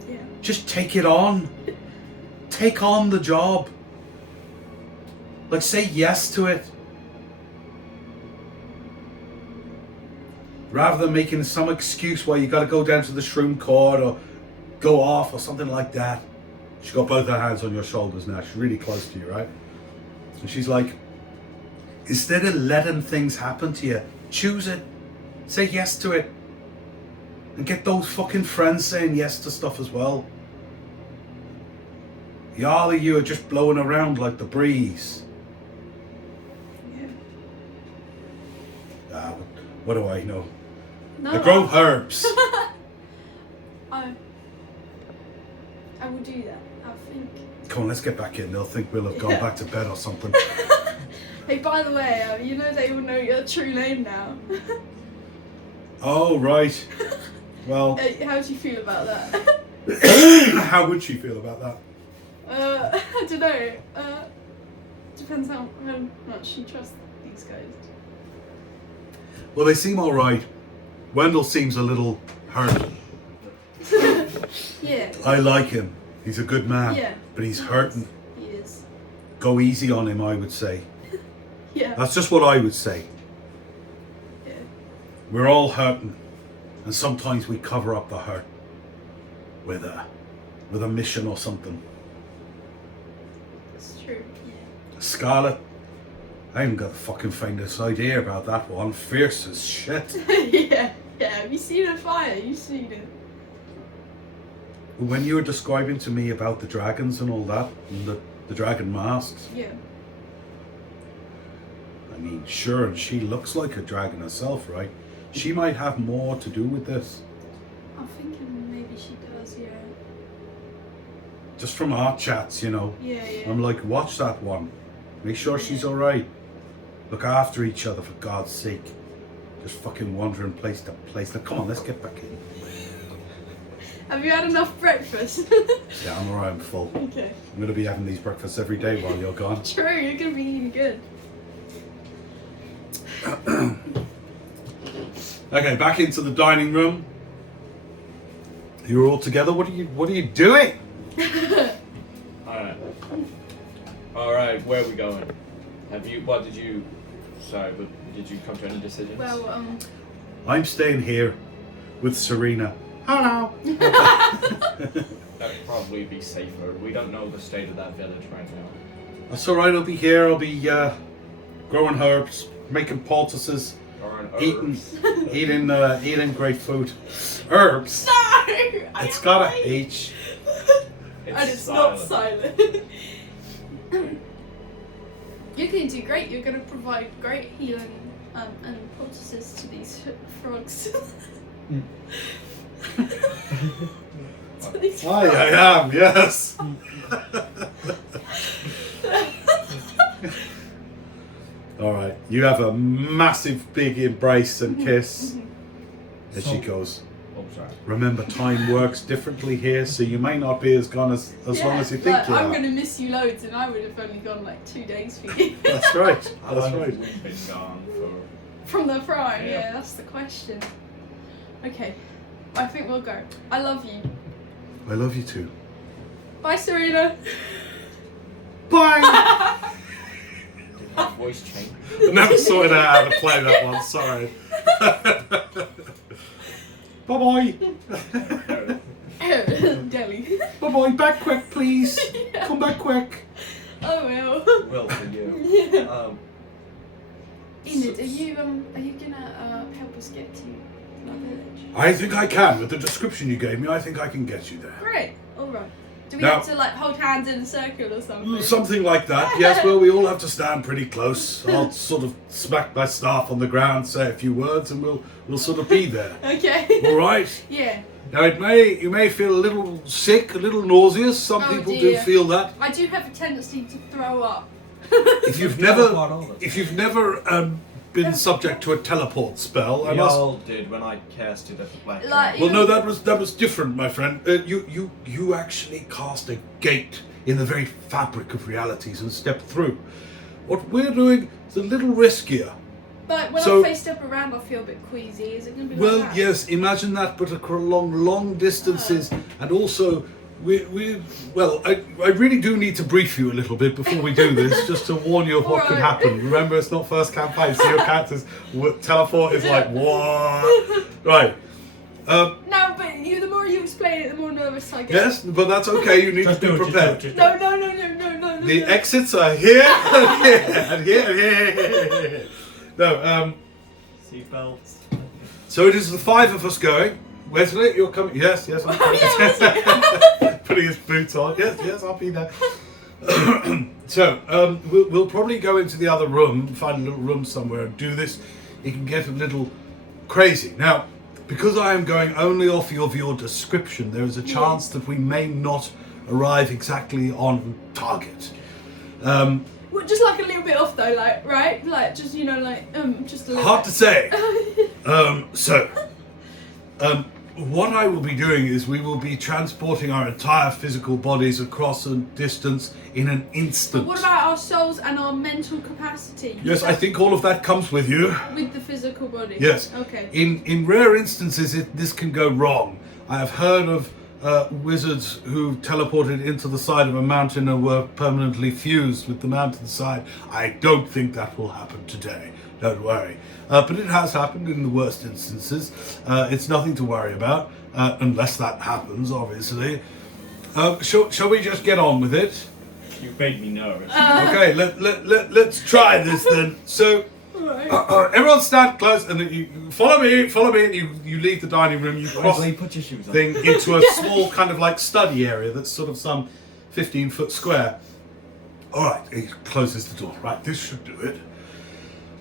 Yeah. Just take it on. Take on the job. Like, say yes to it. Rather than making some excuse why you got to go down to the shroom court or go off or something like that. She's got both her hands on your shoulders now. She's really close to you, right? And she's like, instead of letting things happen to you, choose it. Say yes to it. And get those fucking friends saying yes to stuff as well. All of you are just blowing around like the breeze. Yeah. What do I know? No. I grow herbs. I will do that. I think. Come on, let's get back in. They'll think we'll have gone Yeah. back to bed or something. Hey, by the way, you know they all know your true name now. Oh, right. Well, How do you feel about that? how would she feel about that? I don't know. Depends how much she trusts these guys. Well, they seem all right. Wendell seems a little hurt. Yeah. I like him. He's a good man. Yeah. But he's hurting. He is. Go easy on him, I would say. Yeah. That's just what I would say. Yeah. We're all hurting. And sometimes we cover up the hurt with a mission or something. It's true. Yeah. Scarlet, I haven't got the fucking faintest idea about that one. Fierce as shit. Yeah. Yeah. Have you seen a fire? You've seen it. When you were describing to me about the dragons and all that, and the dragon masks, Yeah. I mean, sure, and she looks like a dragon herself, right? She might have more to do with this. I'm thinking maybe she does. Yeah. Just from our chats, you know. Yeah. Yeah. I'm like, watch that one. Make sure she's alright. Look after each other, for God's sake. Just fucking wandering place to place. Now, come on, let's get back in. Have you had enough breakfast? Yeah, I'm alright, I'm full. Okay. I'm going to be having these breakfasts every day while you're gone. True. You're gonna be eating good. Okay, back into the dining room. You're all together. What are you doing? Alright, where are we going? Did you come to any decisions? Well, I'm staying here with Serena. Hello. That'd probably be safer. We don't know the state of that village right now. That's alright, I'll be here. I'll be growing herbs, making poultices, Or an herbs. eating great food. Herbs. no. It's got a H. And it's not silent. You're going to do great. You're going to provide great healing and poultices to these frogs. To these I frogs. am, yes. Alright, you have a massive big embrace and kiss. As she goes, Oh, sorry. remember time works differently here, so you may not be as gone as long as you think like, you I'm are. going to miss you loads, and I would have only gone like 2 days for you. That's right, How that's long right. have we been gone for? From the prime, Yeah. yeah, that's the question. Okay, I think we'll go. I love you. I love you too. Bye, Serena. Bye! Voice change. I never sorted out how to play that one, sorry. Bye-bye. Deli. Bye-bye, back quick, please. Come back quick. Oh well. Well, for you. Yeah. Enid, are you gonna help us get to our village? I think I can. With the description you gave me, I think I can get you there. Great. All right. Do we Now- have to like hold hands in a circle or something? Something like that, yes. Well, we all have to stand pretty close. I'll sort of smack my staff on the ground, say a few words, and we'll sort of be there. Okay. All right? Yeah. Now, you may feel a little sick, a little nauseous. Some Oh, people dear. do feel that. I do have a tendency to throw up. If you've never been subject to a teleport spell, I We must. all did when I casted at the black. Like- Well, no, that was different, my friend. You actually cast a gate in the very fabric of realities and stepped through. What we're doing is a little riskier. But when So- I face step around, I feel a bit queasy. Is it going to be Well, like that? yes, imagine that, but along long distances, and also I really do need to brief you a little bit before we do this, just to warn you of what could Alright. happen. Remember, it's not first campaign, so your characters teleport is like what? Right. No, but the more you explain it, the more nervous I get. Yes, but that's okay. You need Just to do be it, just prepared. do it, No. The exits are here, and here, and here, and here. No, Seatbelts. so it is the 5 of us going. Wesley, you're coming. Yes, I'm Oh, coming. yeah, Putting his boots on. Yes, I'll be there. So, we'll probably go into the other room, find a little room somewhere and do this. It can get a little crazy. Now, because I am going only off of your description, there is a chance that we may not arrive exactly on target. Well, just like a little bit off though, like, right? Like, just, just a little Hard bit. to say. What I will be doing is we will be transporting our entire physical bodies across a distance in an instant. What about our souls and our mental capacity? Yes, I think all of that comes with you. With the physical body? Yes. Okay. In rare instances, this can go wrong. I have heard of wizards who teleported into the side of a mountain and were permanently fused with the mountainside. I don't think that will happen today. Don't worry. But it has happened in the worst instances. It's nothing to worry about, unless that happens, obviously. Shall we just get on with it? You made me nervous. Okay, let's try this then. So, Alright. everyone stand close and you follow me, and you leave the dining room, you cross Wesley, put your shoes on. thing into a small kind of like study area that's sort of some 15-foot square. Alright, he closes the door. Right, this should do it.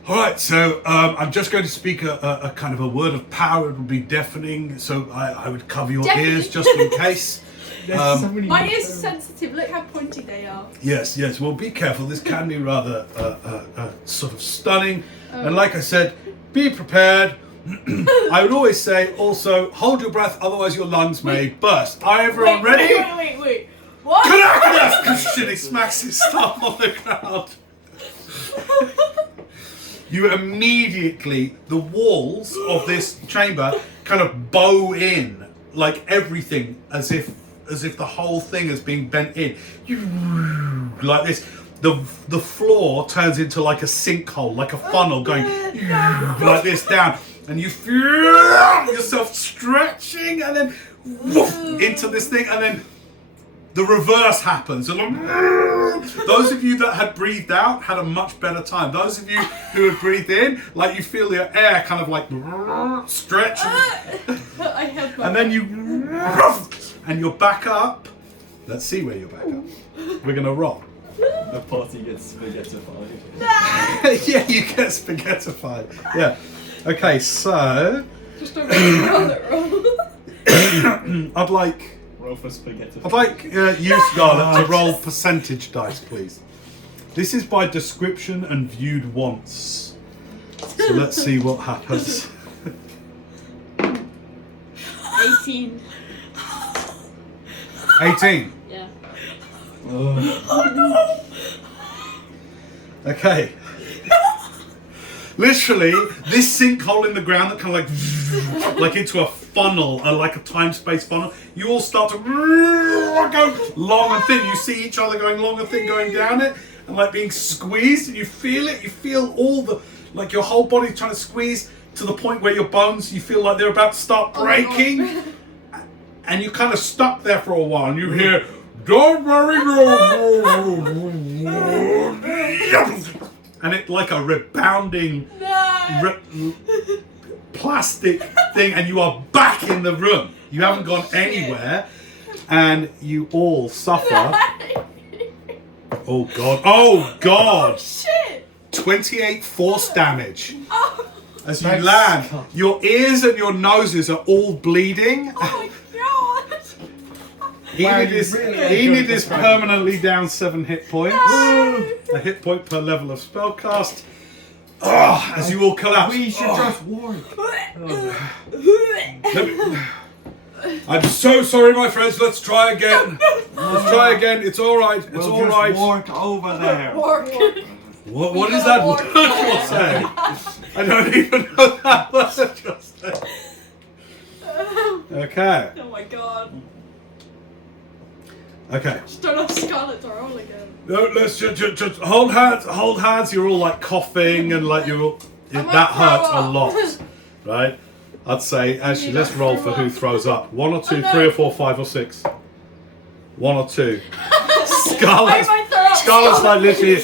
Alright, so I'm just going to speak a kind of a word of power. It will be deafening, so I would cover your Deafening? ears just in case. There's so many My ears are sensitive. Look how pointy they are. Yes, well be careful. This can be rather sort of stunning. And like I said, be prepared. I would always say also, hold your breath, otherwise your lungs may burst. Are everyone ready? Wait. What? Connect! Shit, he smacks his thumb on the ground. You immediately, the walls of this chamber kind of bow in, like everything, as if the whole thing has been bent in. Like this. The floor turns into like a sinkhole, like a funnel going like this down. And you feel yourself stretching and then woof, into this thing, and then the reverse happens. And those of you that had breathed out had a much better time. Those of you who had breathed in, like you feel your air kind of like stretch. I have my And then and you're back up. Let's see where you're back up. We're gonna roll. The party gets spaghettified. Yeah, you get spaghettified. Yeah. Okay, so just a roll. I'd like Roll for spaghetti. you, Scarlett, to roll percentage dice, please. This is by description and viewed once. So let's see what happens. 18. 18. Yeah. Oh. Okay. Literally, this sinkhole in the ground that kind of like into a funnel, like a time-space funnel. You all start to go long and thin. You see each other going long and thin, going down it, and like being squeezed. And you feel it. You feel all the, like your whole body trying to squeeze to the point where your bones, you feel like they're about to start breaking. And you kind of stuck there for a while, and you hear, "Don't worry," and it like a rebounding plastic thing, and you are back in the room. You haven't gone anywhere, and you all suffer. Oh god! Oh god! Shit! 28 force damage. Oh, As you land, your ears and your noses are all bleeding. oh my god! Enid is permanently down 7 hit points. No. A hit point per level of spellcast. Oh, as you all collapse. We should just walk. I'm so sorry, my friends. Let's try again. Let's try again. It's all right. It's We'll all just right. walk over there. Work. What is that word you're saying? I don't even know that word you're saying. Okay. Oh my god. Okay. Just don't have Scarlet to roll again. No, let's just hold hands. Hold hands. You're all like coughing and like you're all. I might That throw hurts a up. lot, right? I'd say actually let's roll for who throws up. 1 or 2, Oh, no. 3 or 4, 5 or 6. 1 or 2. I Scarlet's might throw up. Scarlet's like literally.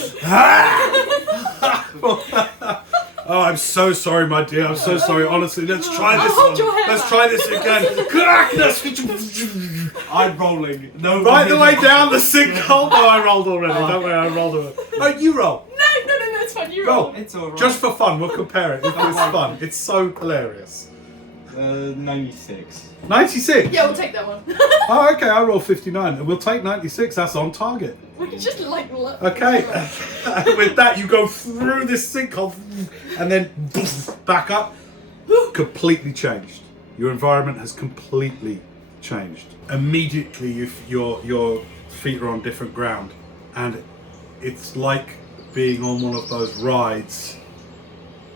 Oh, I'm so sorry, my dear. I'm so sorry. Honestly, let's try this Hold your one. head Let's up. try this again. I'm rolling. No. Right the way down the sinkhole. Oh, I rolled already. Don't worry, I rolled already. Oh, you roll. No, it's fine. You Roll. roll. It's alright. Just for fun, we'll compare it. It's fun. It's so hilarious. 96. 96. Yeah, we'll take that one. Oh, okay. I roll 59, and we'll take 96. That's on target. We can just like look. Okay. With that, you go through this sinkhole, and then back up. Completely changed. Your environment has completely changed. Immediately, your feet are on different ground, and it's like being on one of those rides,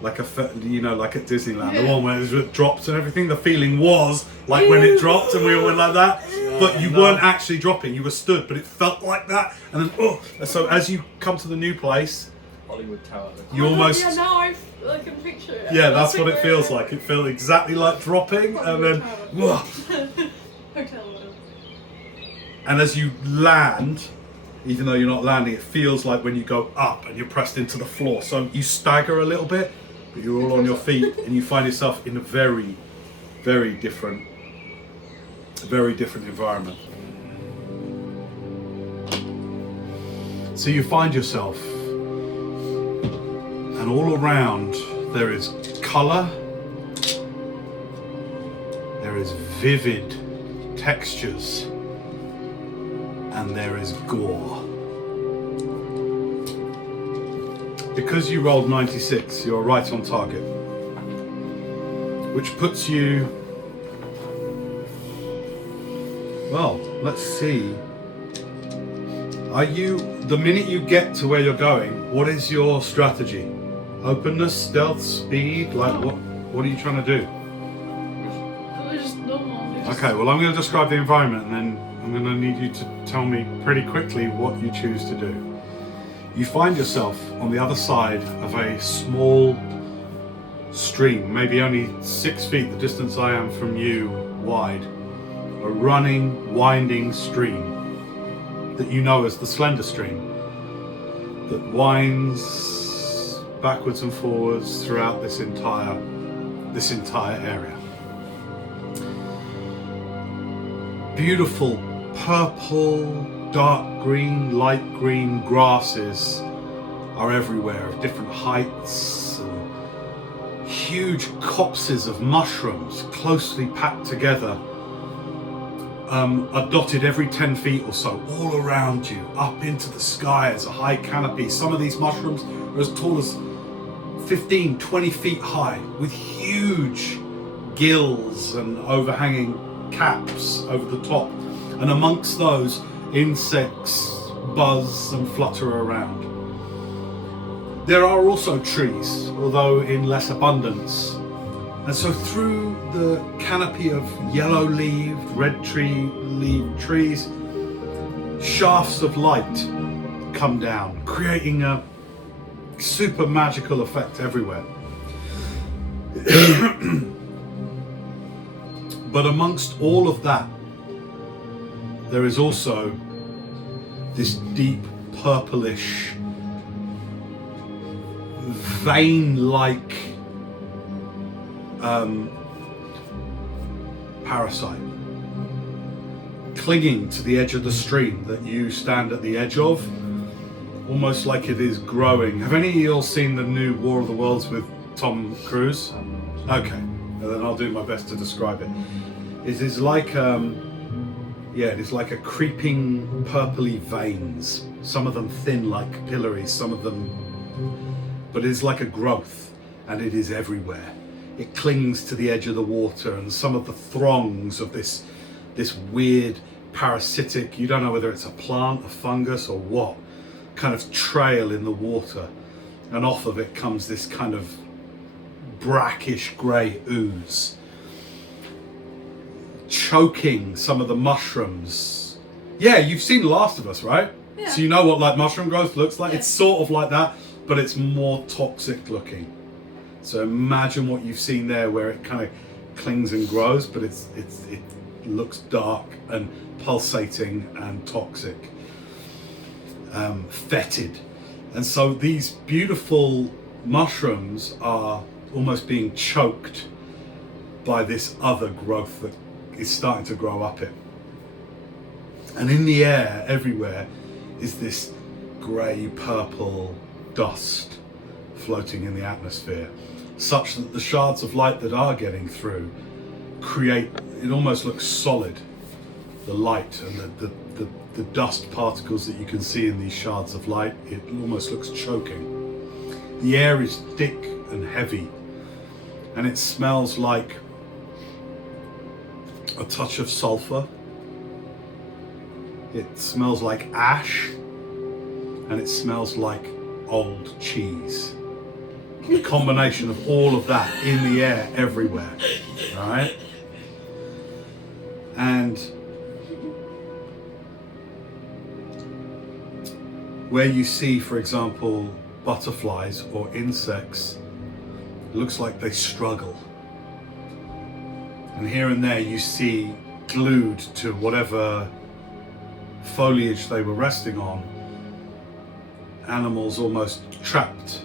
like like at Disneyland, the one where it drops and everything. The feeling was like when it dropped, and we all went like that. But you weren't actually dropping; you were stood. But it felt like that, and then so as you come to the new place, Hollywood Tower. you almost. Yeah, now I can picture it. Yeah, that's what it feels like. It feels exactly like dropping, and then, Hotel. and as you land, even though you're not landing, it feels like when you go up and you're pressed into the floor. So you stagger a little bit, but you're all on your feet, and you find yourself in a very, very different environment. So you find yourself. And all around there is colour, there is vivid textures, and there is gore. Because you rolled 96, you're right on target, which puts you, well, let's see. The minute you get to where you're going, what is your strategy? Openness, stealth, speed, like what are you trying to do? We're just normal. Okay, well I'm going to describe the environment, and then I'm going to need you to tell me pretty quickly what you choose to do. You find yourself on the other side of a small stream, maybe only 6 feet, the distance I am from you wide. A running, winding stream that you know as the Slender Stream, that winds backwards and forwards throughout this entire area. Beautiful purple, dark green, light green grasses are everywhere of different heights, and huge copses of mushrooms closely packed together are dotted every 10 feet or so all around you. Up into the sky as a high canopy. Some of these mushrooms are as tall as 15, 20 feet high, with huge gills and overhanging caps over the top. And amongst those, insects buzz and flutter around. There are also trees, although in less abundance. And so through the canopy of yellow-leaved, red-leaved trees, shafts of light come down, creating a super magical effect everywhere. But amongst all of that, there is also this deep purplish, vein-like parasite clinging to the edge of the stream that you stand at the edge of, almost like it is growing. Have any of you all seen the new War of the Worlds with Tom Cruise? Okay, and then I'll do my best to describe it. It is like it is like a creeping purpley veins, some of them thin like capillaries, some of them, but it is like a growth, and it is everywhere. It clings to the edge of the water, and some of the throngs of this weird parasitic, you don't know whether it's a plant, a fungus, or what, kind of trail in the water, and off of it comes this kind of brackish grey ooze, choking some of the mushrooms. Yeah, you've seen Last of Us, right? Yeah. So you know what like mushroom growth looks like. Yeah. It's sort of like that, but it's more toxic looking. So imagine what you've seen there, where it kind of clings and grows, but it looks dark and pulsating and toxic, fetid. And so these beautiful mushrooms are almost being choked by this other growth that is starting to grow up it. And in the air everywhere is this grey purple dust floating in the atmosphere, such that the shards of light that are getting through create, it almost looks solid, the light and the dust particles that you can see in these shards of light, it almost looks choking. The air is thick and heavy, and it smells like a touch of sulfur. It smells like ash, and it smells like old cheese. The combination of all of that in the air everywhere, right? And where you see, for example, butterflies or insects, it looks like they struggle. And here and there you see, glued to whatever foliage they were resting on, animals almost trapped,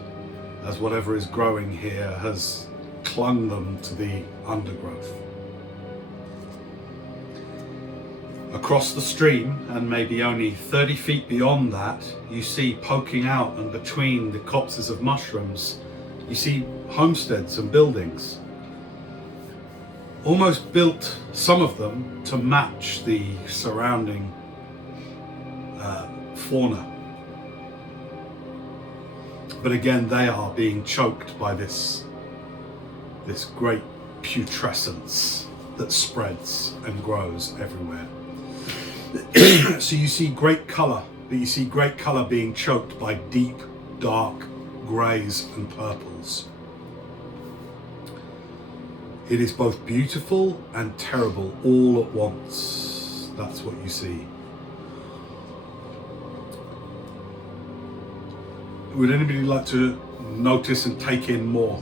as whatever is growing here has clung them to the undergrowth. Across the stream, and maybe only 30 feet beyond that, you see poking out and between the copses of mushrooms, you see homesteads and buildings. Almost built, some of them, to match the surrounding fauna. But again, they are being choked by this great putrescence that spreads and grows everywhere. So you see great colour, but you see great colour being choked by deep, dark greys and purples. It is both beautiful and terrible all at once. That's what you see. Would anybody like to notice and take in more?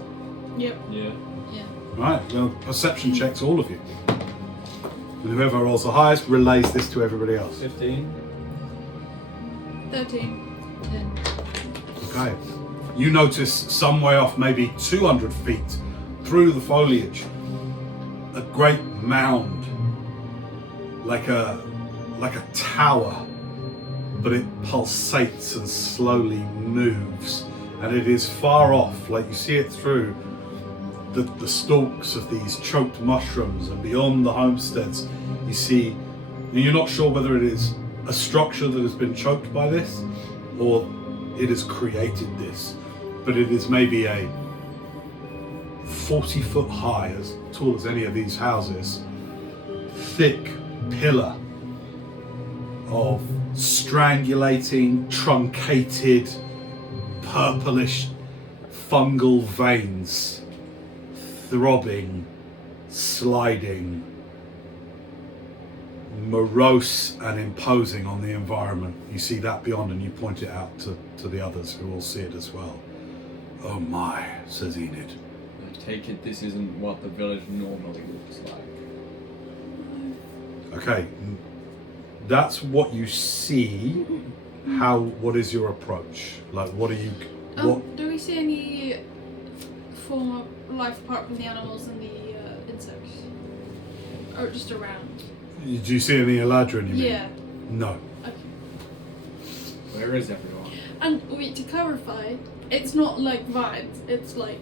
Yep. Yeah. Yeah. Right, well, perception checks, all of you. And whoever rolls the highest relays this to everybody else. 15. 13. 10. Okay. You notice some way off, maybe 200 feet through the foliage, a great mound, like a tower, but it pulsates and slowly moves, and it is far off, like you see it through the stalks of these choked mushrooms, and beyond the homesteads you see, and you're not sure whether it is a structure that has been choked by this or it has created this, but it is maybe a 40 foot high, as tall as any of these houses, thick pillar of strangulating, truncated, purplish fungal veins throbbing, sliding, morose and imposing on the environment. You see that beyond and you point it out to the others who all see it as well. Oh my, says Enid. I take it this isn't what the village normally looks like. Okay, that's what you see. What is your approach? Like, what are you, what? Do we see any form of life apart from the animals and the insects? Or just around? Do you see any Eladrin, you mean? Yeah. No. Okay. Where is everyone? And wait, to clarify, it's not like vines, it's like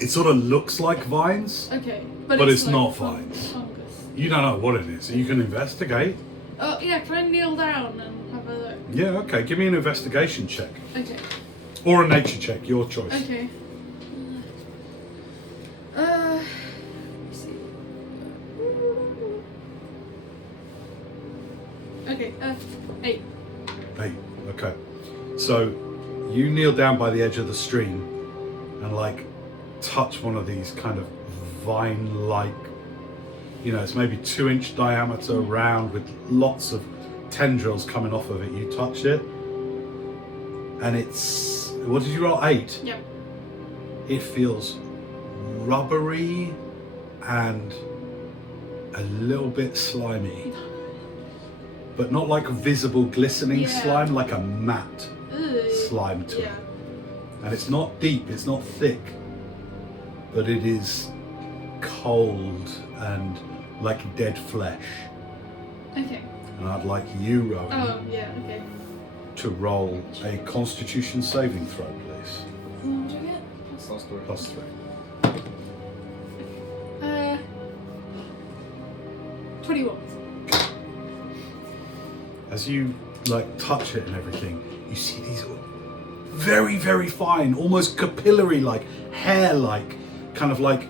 It sort of looks like vines. okay. But it's like not vines. fungus. You don't know what it is. You can investigate. Oh yeah, can I kneel down and have a look? Yeah, okay. Give me an investigation check. Okay. Or a nature check, your choice. Okay. Let me see. Okay, 8. 8. Okay. So you kneel down by the edge of the stream and like touch one of these kind of vine-like, it's maybe 2-inch diameter round with lots of tendrils coming off of it. You touch it and it's, what did you roll? 8? Yep. It feels rubbery and a little bit slimy, but not like a visible glistening slime, like a matte slime to it. And it's not deep, it's not thick, but it is cold and like dead flesh. Okay. And I'd like you, Rowan, Oh, yeah, okay. to roll a Constitution saving throw, please. What do I get? Plus 3. 21. As you like touch it and everything, you see these very, very fine, almost capillary-like, hair-like, kind of like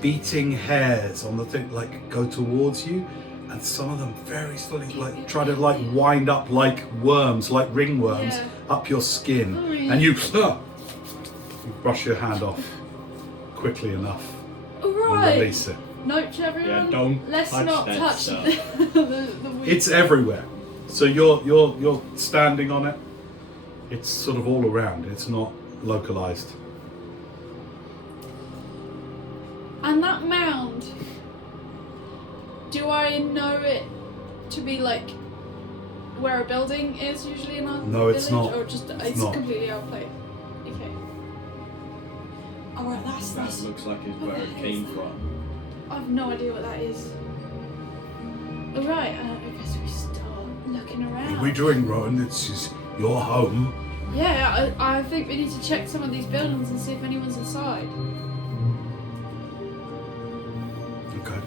beating hairs on the thing, like go towards you, and some of them very slowly like try to like wind up like worms, like ringworms, up your skin, and you brush your hand off quickly enough and Alright. release it. Note to everyone. Yeah, don't Let's touch not that touch stuff. the weed. It's everywhere. So you're standing on it. It's sort of all around. It's not localized. And that mound, do I know it to be like where a building is usually in our No, village? it's not. Or just It's it's not. completely out of place? Okay. Alright, that's That this. looks like it's What where the it heck came is that? from. I have no idea what that is. Alright, I guess we start looking around. What are we doing, Rowan? This is your home. Yeah, I think we need to check some of these buildings and see if anyone's inside. Okay.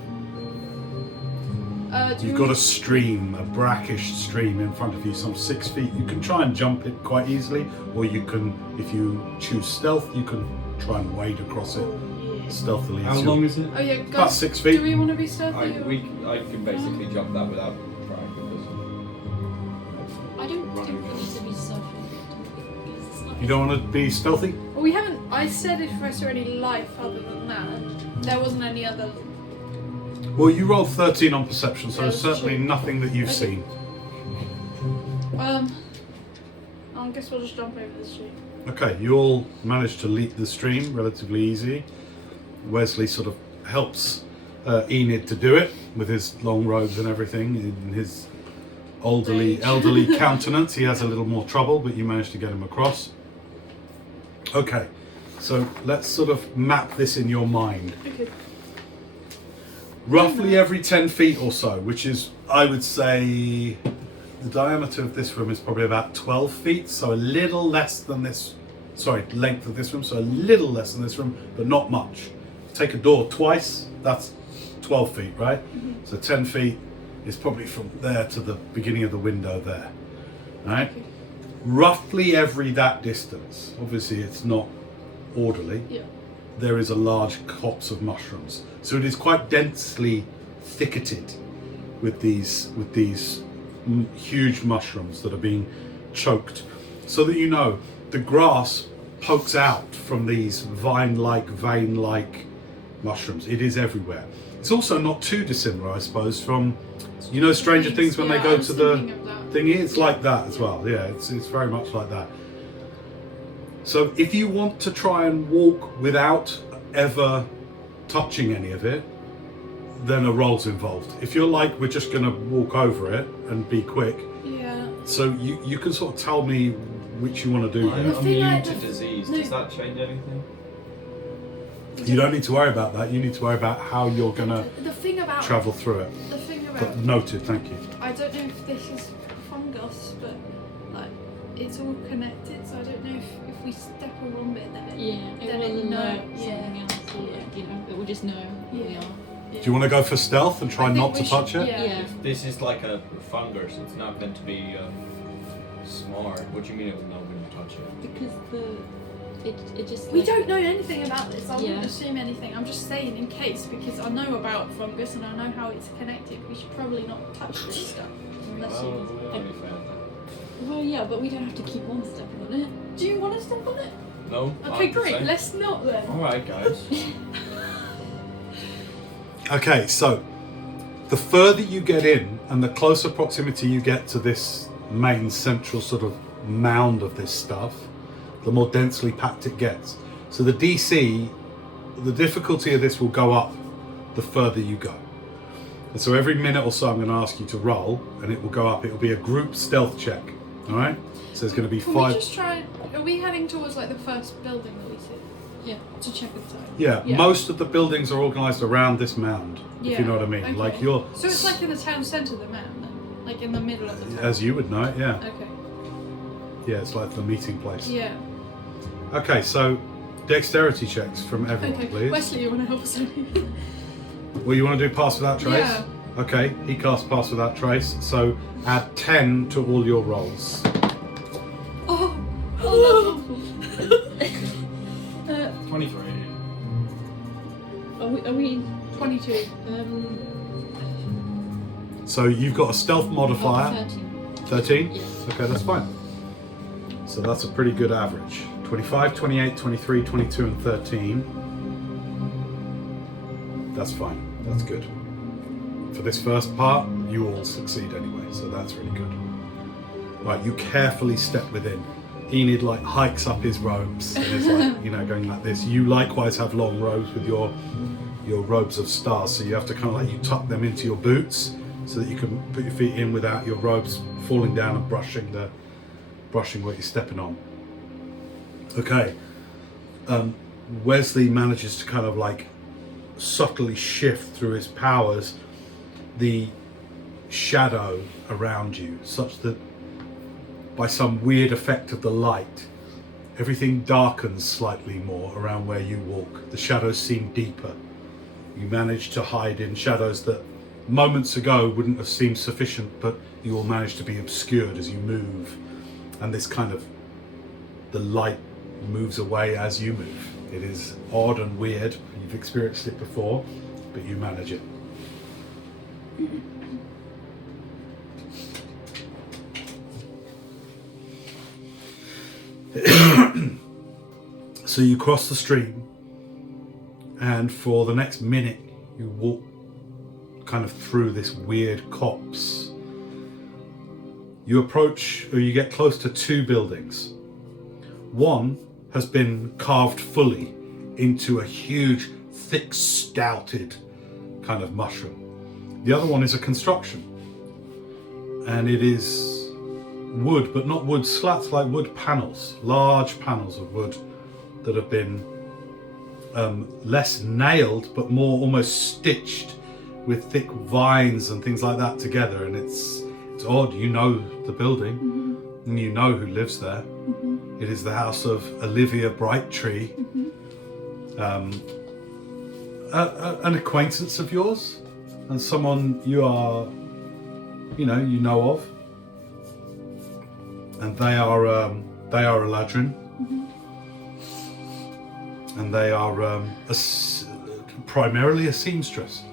Do You've we- got a stream, a brackish stream in front of you, some 6 feet. You can try and jump it quite easily, or you can, if you choose stealth, you can try and wade across it Oh, yeah. stealthily. How long is it? Oh yeah, About guys, 6 feet. do we want to be stealthy? I or- can basically jump that without trying because I don't think running. we need to be selfish. Because it's not. You don't want to be stealthy? Well, we haven't. I said if I saw any life other than that, there wasn't any other. Well, you rolled 13 on perception, so Yeah, there's that's certainly true. nothing that you've Okay. seen. I guess we'll just jump over the street. Okay, you all managed to leap the stream relatively easy. Wesley sort of helps Enid to do it with his long robes and everything. In his elderly countenance, he has a little more trouble, but you managed to get him across. Okay, so let's sort of map this in your mind. Okay. Roughly every 10 feet or so, which is, I would say, the diameter of this room is probably about 12 feet, so a little less than this, length of this room, so a little less than this room, but not much. Take a door twice, that's 12 feet, right? Mm-hmm. So 10 feet is probably from there to the beginning of the window there, right? Okay. Roughly every that distance, obviously it's not orderly, Yeah. there is a large copse of mushrooms. So it is quite densely thicketed with these huge mushrooms that are being choked, so that you know the grass pokes out from these vine-like, vein-like mushrooms. It is everywhere. It's also not too dissimilar, I suppose, from, you know, Stranger Things when they go to the thingy. It's like that as well. Yeah, it's very much like that. So if you want to try and walk without ever touching any of it, then a roll's involved. If you're like, we're just going to walk over it and be quick, Yeah. so you can sort of tell me which you want to do. I'm here. immune to disease. Does that change anything? You don't need to worry about that. You need to worry about how you're going to The thing about travel through it. the thing about But noted, thank you. I don't know if this is fungus, but like it's all connected. So I don't know if we step on one bit, then it Yeah, then it will it know know. something else, or like, you know, it will just know who we Yeah. are. Yeah. Do you want to go for stealth and try I think not we to should- touch it? Yeah. If this is like a fungus, it's not meant to be smart. What do you mean it will know when you touch it? Because it just We like, don't know anything about this. I Yeah. wouldn't assume anything. I'm just saying in case, because I know about fungus and I know how it's connected. We should probably not touch this stuff. Unless Oh, you... we already found that. Well, yeah, but we don't have to keep on stepping on it. Do you want to step on it? No. Okay, great. Let's not then. Alright, guys. Okay, so the further you get in and the closer proximity you get to this main central sort of mound of this stuff, the more densely packed it gets. So the DC, the difficulty of this will go up the further you go. And so every minute or so I'm going to ask you to roll and it will go up. It will be a group stealth check. All right? So there's going to be Can 5. we just try... Are we heading towards like the first building that we see? Yeah. To check the time. Yeah, Yeah. most of the buildings are organised around this mound, if you know what I mean. Okay. Like you're... So it's like in the town centre, the mound, then? Like in the middle of the town? As you would know it, yeah. Okay. Yeah, it's like the meeting place. Yeah. Okay, so dexterity checks from everyone, Okay. please. Wesley, you want to help us out? Well, you want to do pass without trace? Yeah. Okay, he casts pass without trace, so add 10 to all your rolls. Oh! Oh, that's awful. 23. Are we 22. So you've got a stealth modifier, 13. 13? Yes. Okay, that's fine. So that's a pretty good average. 25, 28, 23, 22 and 13. That's fine, that's good. For this first part, you all succeed anyway, so that's really good. Right, you carefully step within. Enid like hikes up his robes and is like, you know, going like this. You likewise have long robes with your robes of stars, so you have to kind of like, you tuck them into your boots so that you can put your feet in without your robes falling down and brushing what you're stepping on. Okay. Wesley manages to kind of like subtly shift through his powers the shadow around you, such that by some weird effect of the light, everything darkens slightly more around where you walk. The shadows seem deeper. You manage to hide in shadows that moments ago wouldn't have seemed sufficient, but you all manage to be obscured as you move. And this kind of, the light moves away as you move. It is odd and weird. You've experienced it before, but you manage it. So you cross the stream, and for the next minute you walk kind of through this weird copse. You approach, or you get close to 2 buildings. One has been carved fully into a huge, thick, stouted kind of mushroom. The other one is a construction, and it is wood, but not wood slats, like wood panels, large panels of wood that have been less nailed, but more almost stitched with thick vines and things like that together. And it's odd. You know the building, and you know who lives there. It is the house of Olivia Brighttree, an acquaintance of yours, and someone you know of. And they are Eladrin, and they are primarily a seamstress.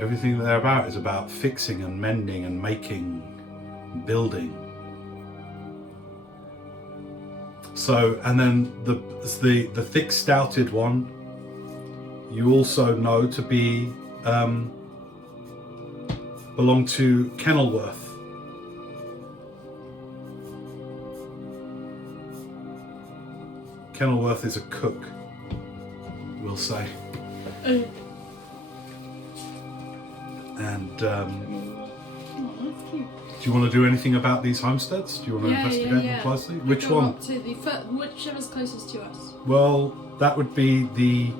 Everything that they're about is about fixing and mending and making, building. So, and then the thick stouted one, you also know to be belong to Kenilworth. Kenilworth is a cook, we'll say. And Oh, that's cute. do you want to do anything about these homesteads? Do you want to investigate them closely? We Which go one? up to whichever's closest to us. Well, that would be the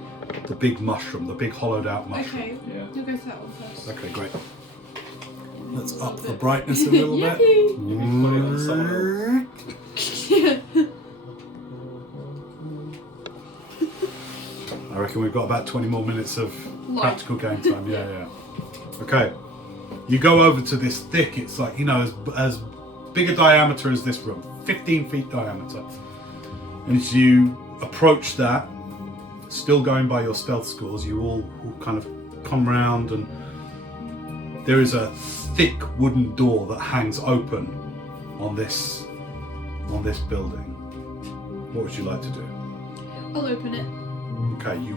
big mushroom, the big hollowed out mushroom. Okay, Yeah. you'll go to that one first. Okay, great. Let's up the brightness a little bit. Yippee! Put it on someone I reckon we've got about 20 more minutes of practical game time. Yeah. Okay. You go over to this thick, it's like, you know, as big a diameter as this room, 15 feet diameter. And as you approach that, still going by your stealth scores, you all kind of come round, and there is a thick wooden door that hangs open on this building. What would you like to do? I'll open it. Okay, you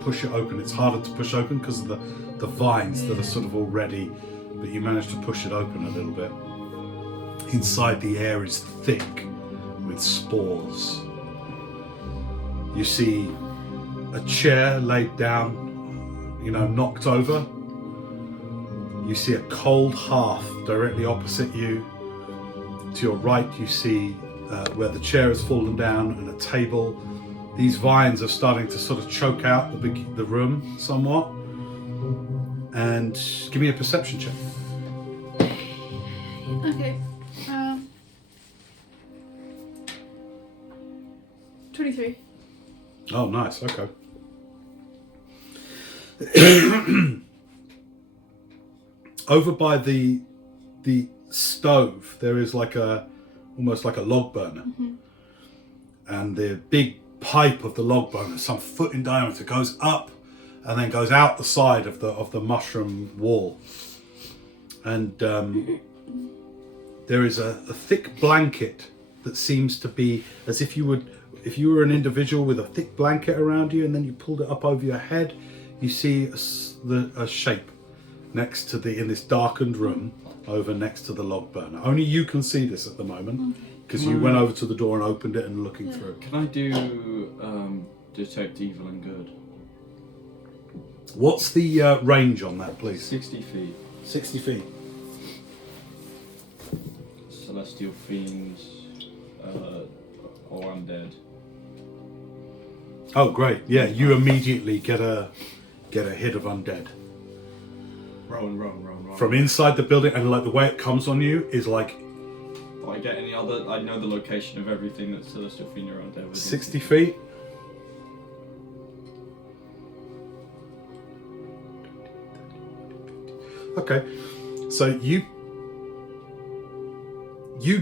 push it open. It's harder to push open because of the vines that are sort of already, but you manage to push it open a little bit. Inside, the air is thick with spores. You see a chair laid down, you know, knocked over. You see a cold hearth directly opposite you. To your right, you see where the chair has fallen down, and a table. These vines are starting to sort of choke out the room somewhat. And give me a perception check. Okay. 23. Oh, nice. Okay. Over by the stove, there is almost like a log burner, and the big pipe of the log burner, some foot in diameter, goes up and then goes out the side of the mushroom wall, and there is a thick blanket that seems to be as if you were an individual with a thick blanket around you, and then you pulled it up over your head. You see a shape next to in this darkened room over next to the log burner. Only you can see this at the moment because you went over to the door and opened it and looking through. Can I do detect evil and good? What's the range on that, please? 60 feet. 60 feet. Celestial fiends or undead. Oh, great. Yeah, you immediately get a hit of undead. Roll. From inside the building, and like the way it comes on you is like Do I get any other? I know the location of everything that celestial fiend or undead was. 60 feet. Okay, so you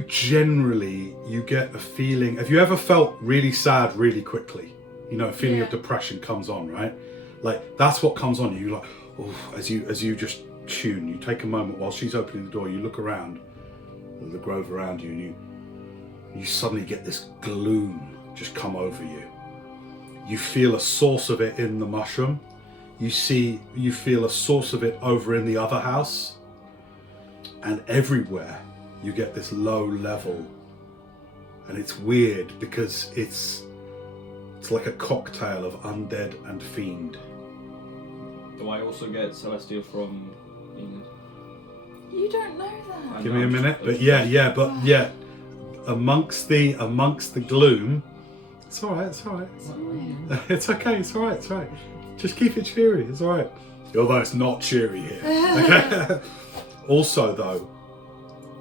generally, you get a feeling. Have you ever felt really sad really quickly? You know, a feeling of depression comes on, right? Like that's what comes on you. You're like, oh, as you just tune, you take a moment while she's opening the door, you look around the grove around you, and you suddenly get this gloom just come over you. You feel a source of it in the mushroom. You feel a source of it over in the other house, and everywhere you get this low level, and it's weird because it's like a cocktail of undead and fiend. Do I also get celestial from Enid? You don't know that. Give me a minute, but yeah, amongst the gloom, it's all right. It's okay. It's all right. Just keep it cheery. It's all right. Although it's not cheery here. Okay. Also, though,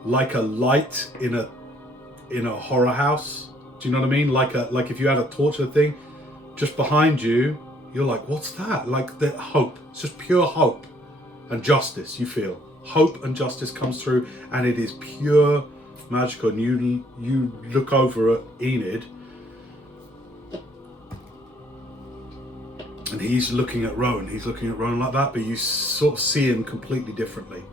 like a light in a horror house. Do you know what I mean? Like if you had a torture thing, just behind you, you're like, what's that? Like the hope. It's just pure hope and justice. You feel hope and justice comes through, and it is pure magical. And you look over at Enid, And he's looking at Rowan. He's looking at Rowan like that, but you sort of see him completely differently.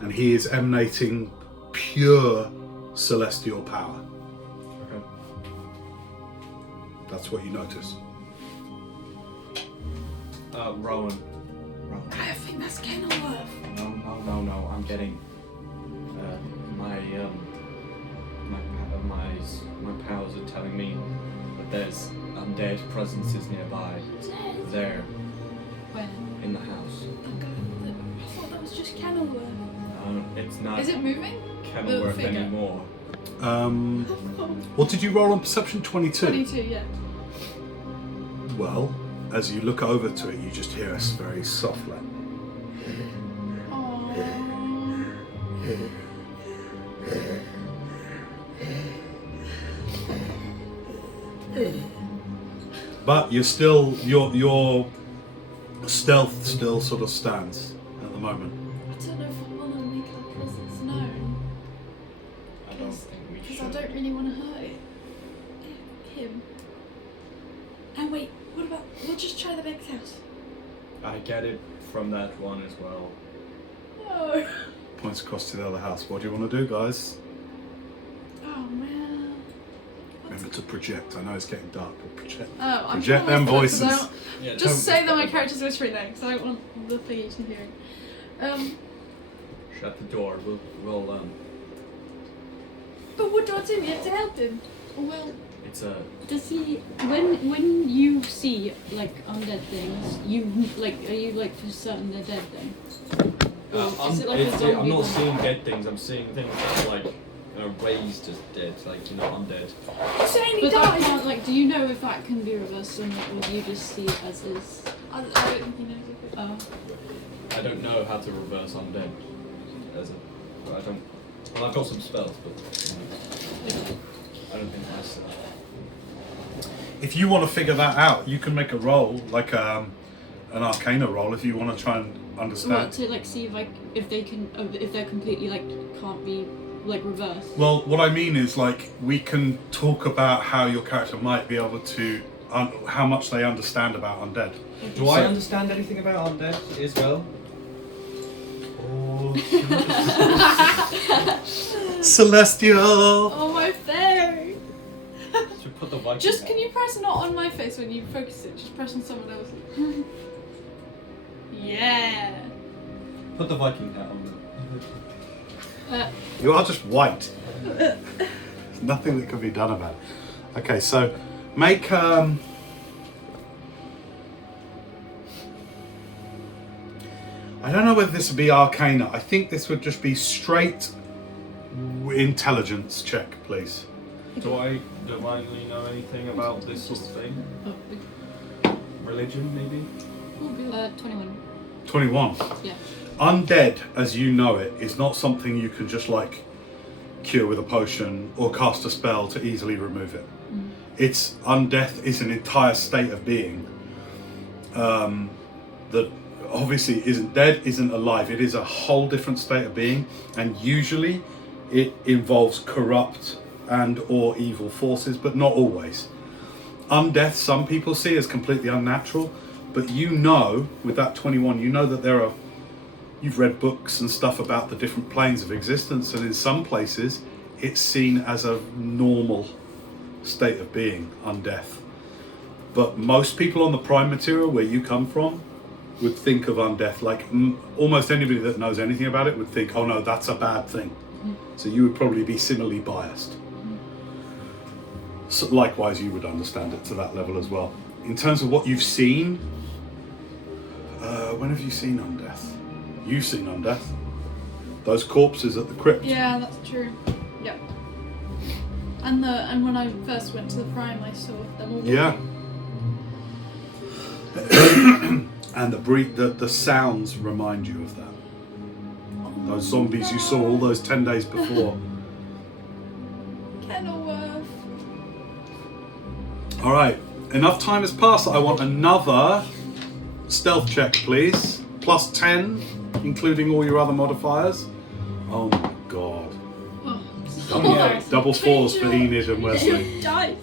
And he is emanating pure celestial power. Okay. That's what you notice. Rowan. I think that's Kenilworth. No. I'm getting my powers are telling me that there's undead presences nearby. There, Where? in the house. Okay. I thought that was just Kenilworth. It's not Is it moving? Kenilworth The figure? anymore. What did you roll on perception? 22? 22, yeah. Well, as you look over to it, you just hear us very softly. But you're still, your stealth still sort of stands at the moment. I don't know if I want to make our presence known. I don't think we Because should. I don't really want to hurt him. And wait, what about, we'll just try the next house. I get it from that one as well. No. Points across to the other house. What do you want to do, guys? Oh man. Remember to project. I know it's getting dark, but project. Oh, I'm Project trying them to whisper, 'cause I voices. don't- Yeah, Just say that my character's whispering now, because I don't want the thingy to hear it. Shut the door. We'll But what do I do? We have to help him. Well, It's a. Does he, when you see like undead things, are you like for certain they're dead then? Or is it like a zombie I'm not one? seeing dead things. I'm seeing things that are like raised as dead, like undead. you're saying he But that died? can't, like, do you know if that can be reversed or not, or do you just see it as is? I don't think he knows if it. I don't know how to reverse undead. I don't. Well, I've got some spells, but I don't think that's. If you want to figure that out, you can make a roll, like an Arcana roll, if you want to try and understand. Well, to like see if they can, if they're completely like can't be like reversed. Well, what I mean is, like, we can talk about how your character might be able to, how much they understand about undead. Do I understand anything about undead as well? Celestial! Oh, my fairy! Should put the Viking Just hat. can you press not on my face when you focus it? Just press on someone else. Yeah. Put the Viking hat on. You are just white. There's nothing that can be done about it. Okay, so make I don't know whether this would be Arcana. I think this would just be straight intelligence check, please. Do I divinely know anything about this sort of thing? Religion, maybe? 21. 21. Yeah. Undead, as you know it, is not something you can just like cure with a potion or cast a spell to easily remove it. It's undeath is an entire state of being that obviously isn't dead, isn't alive. It is a whole different state of being, and usually it involves corrupt and or evil forces, but not always. Undeath, some people see as completely unnatural, but you know, with that 21, you know that you've read books and stuff about the different planes of existence, and in some places it's seen as a normal state of being, undeath. But most people on the prime material where you come from would think of undeath like almost anybody that knows anything about it would think, oh no, that's a bad thing. So you would probably be similarly biased. So likewise, you would understand it to that level as well. In terms of what you've seen, when have you seen undeath? You've seen undeath. Those corpses at the crypt. Yeah, that's true. Yeah. And when I first went to the Prime, I saw them all. Yeah. And the sounds remind you of that. Those zombies you saw all those 10 days before. Kenilworth. All right, enough time has passed. I want another stealth check, please. Plus 10, including all your other modifiers. Oh my god. Double fours for Enid and Wesley. Die.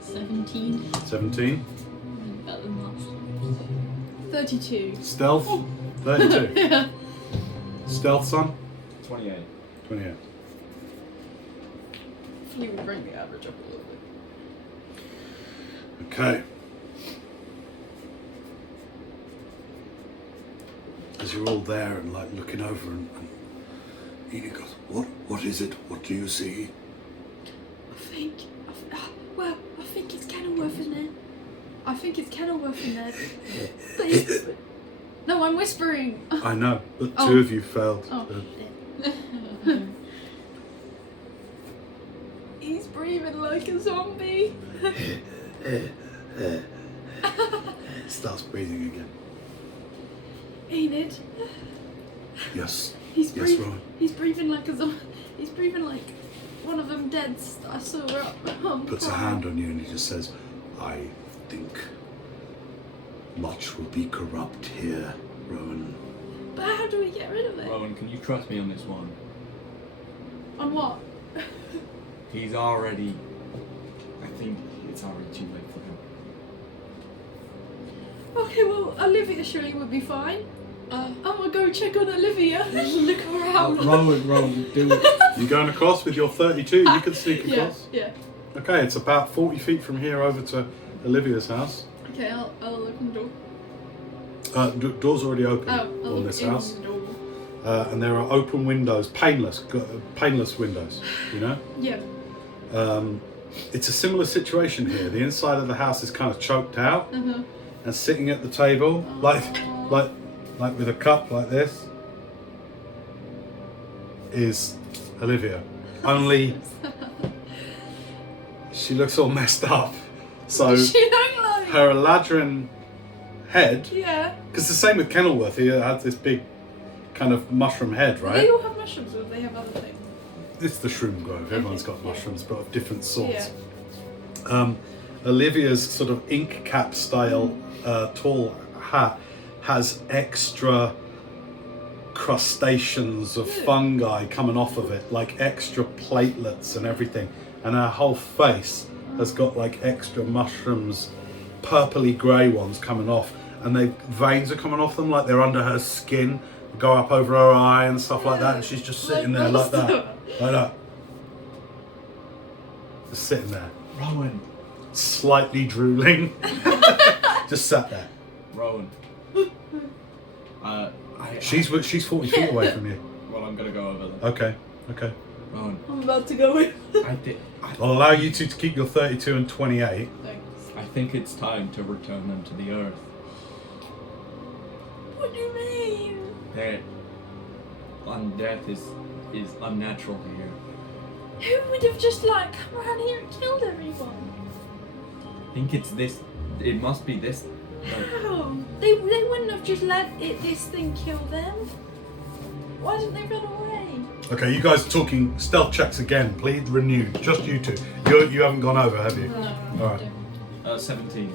17. 17. 17. Better than last. 32. Stealth. 32. Yeah. Stealth, son. 28. 28. You would bring the average up a little bit. Okay. As you're all there and like looking over and Enid goes, what is it? What do you see? I think it's Kenilworth in there. I think it's Kenilworth in there. Please. No, I'm whispering. I know, but Oh. two of you failed. Oh, He's breathing like a zombie. Starts breathing again. Enid. Yes. He's Yes, breathing. Rowan. He's breathing like a zombie. He's breathing like one of them deads that I saw up. Puts a hand on you and he just says, I think much will be corrupt here, Rowan. But how do we get rid of it? Rowan, can you trust me on this one? On what? He's already... I think it's already too late for him. Okay, well, Olivia surely would be fine. I'm gonna go check on Olivia. Look around. Rowan, do it. You going across with your 32? You can sneak Yeah, across. yeah. Okay, it's about 40 feet from here over to Olivia's house. Okay, I'll open the door. Door's already open I'll on look this in house. the door. And there are open windows, painless windows, you know? Yeah. It's a similar situation here. The inside of the house is kind of choked out, Uh-huh. and sitting at the table, like with a cup like this, is Olivia. Only she looks all messed up. So She don't like. her Eladrin head, Yeah. because the same with Kenilworth, he had this big kind of mushroom head, Do right? they all have mushrooms or do they have other things? It's the shroom grove. Everyone's got Okay. mushrooms, but of different sorts. Yeah. Olivia's sort of ink cap style tall hat has extra crustaceans of fungi coming off of it, like extra platelets and everything. And her whole face has got like extra mushrooms, purpley grey ones coming off, and the veins are coming off them like they're under her skin, go up over her eye and stuff like that. And she's just sitting there like that, like that, just sitting there, Rowan. slightly drooling, just sat there. Rowan. She's 40 feet away from you. Well, I'm gonna go over there. Okay. Rowan, I'm about to go in. I'll allow you two to keep your 32 and 28. Thanks. I think it's time to return them to the earth. What do you mean? Their undeath is unnatural here. Who would have just like come around here and killed everyone? I think it's this. It must be this. How? They wouldn't have just let this thing kill them. Why didn't they run away? Okay, you guys are talking stealth checks again. Please renew. Just you two. You haven't gone over, have you? No. All right. 17.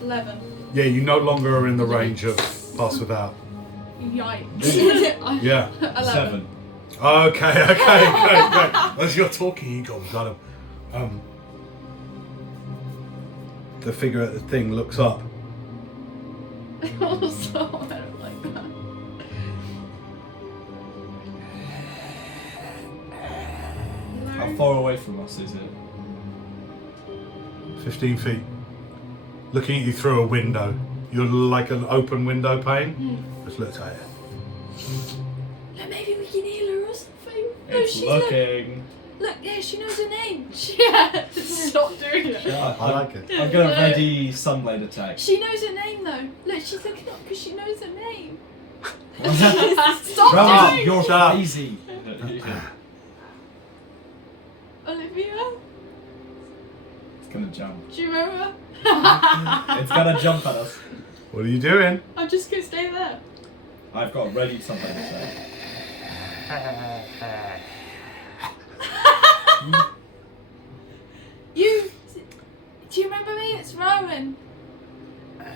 11. Yeah, you no longer are in the range of pass without. Yikes. Yeah. 11. 7. Okay, great. As you're talking, you got him. The figure at the thing looks up. Also, I don't like that. How far away from us is it? 15 feet. Looking at you through a window. You're like an open window pane. Just looks at you. Look, maybe we can heal her or something. No, It's she's looking. Look, yeah, she knows her name. Yeah, stop doing it. I like it. I'm gonna ready Sunblade attack. She knows her name though. Look, she's looking up because she knows her name. Rowan, Stop doing you're it. crazy. Olivia, It's gonna jump. do you remember? It's gonna jump at us. What are you doing? I'm just gonna stay there. I've got ready Sunblade attack. Do you remember me? It's Rowan.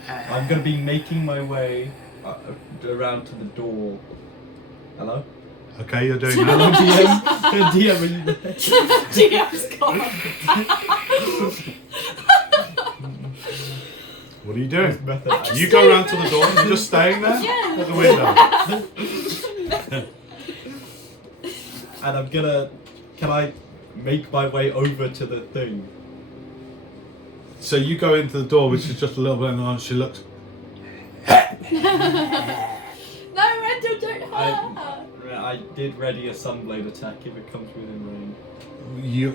I'm gonna be making my way around to the door. Hello? Okay, you're doing Hello, that. DM. DM, are you there? DM's gone. What are you doing? Method I'm acting. just You go around to the door and you're just staying there Yeah. at the window. And I'm gonna. Can I make my way over to the thing? So you go into the door, which is just a little bit, and she looks. No, Randall, don't hurt her. I did ready a sunblade attack if it comes within range.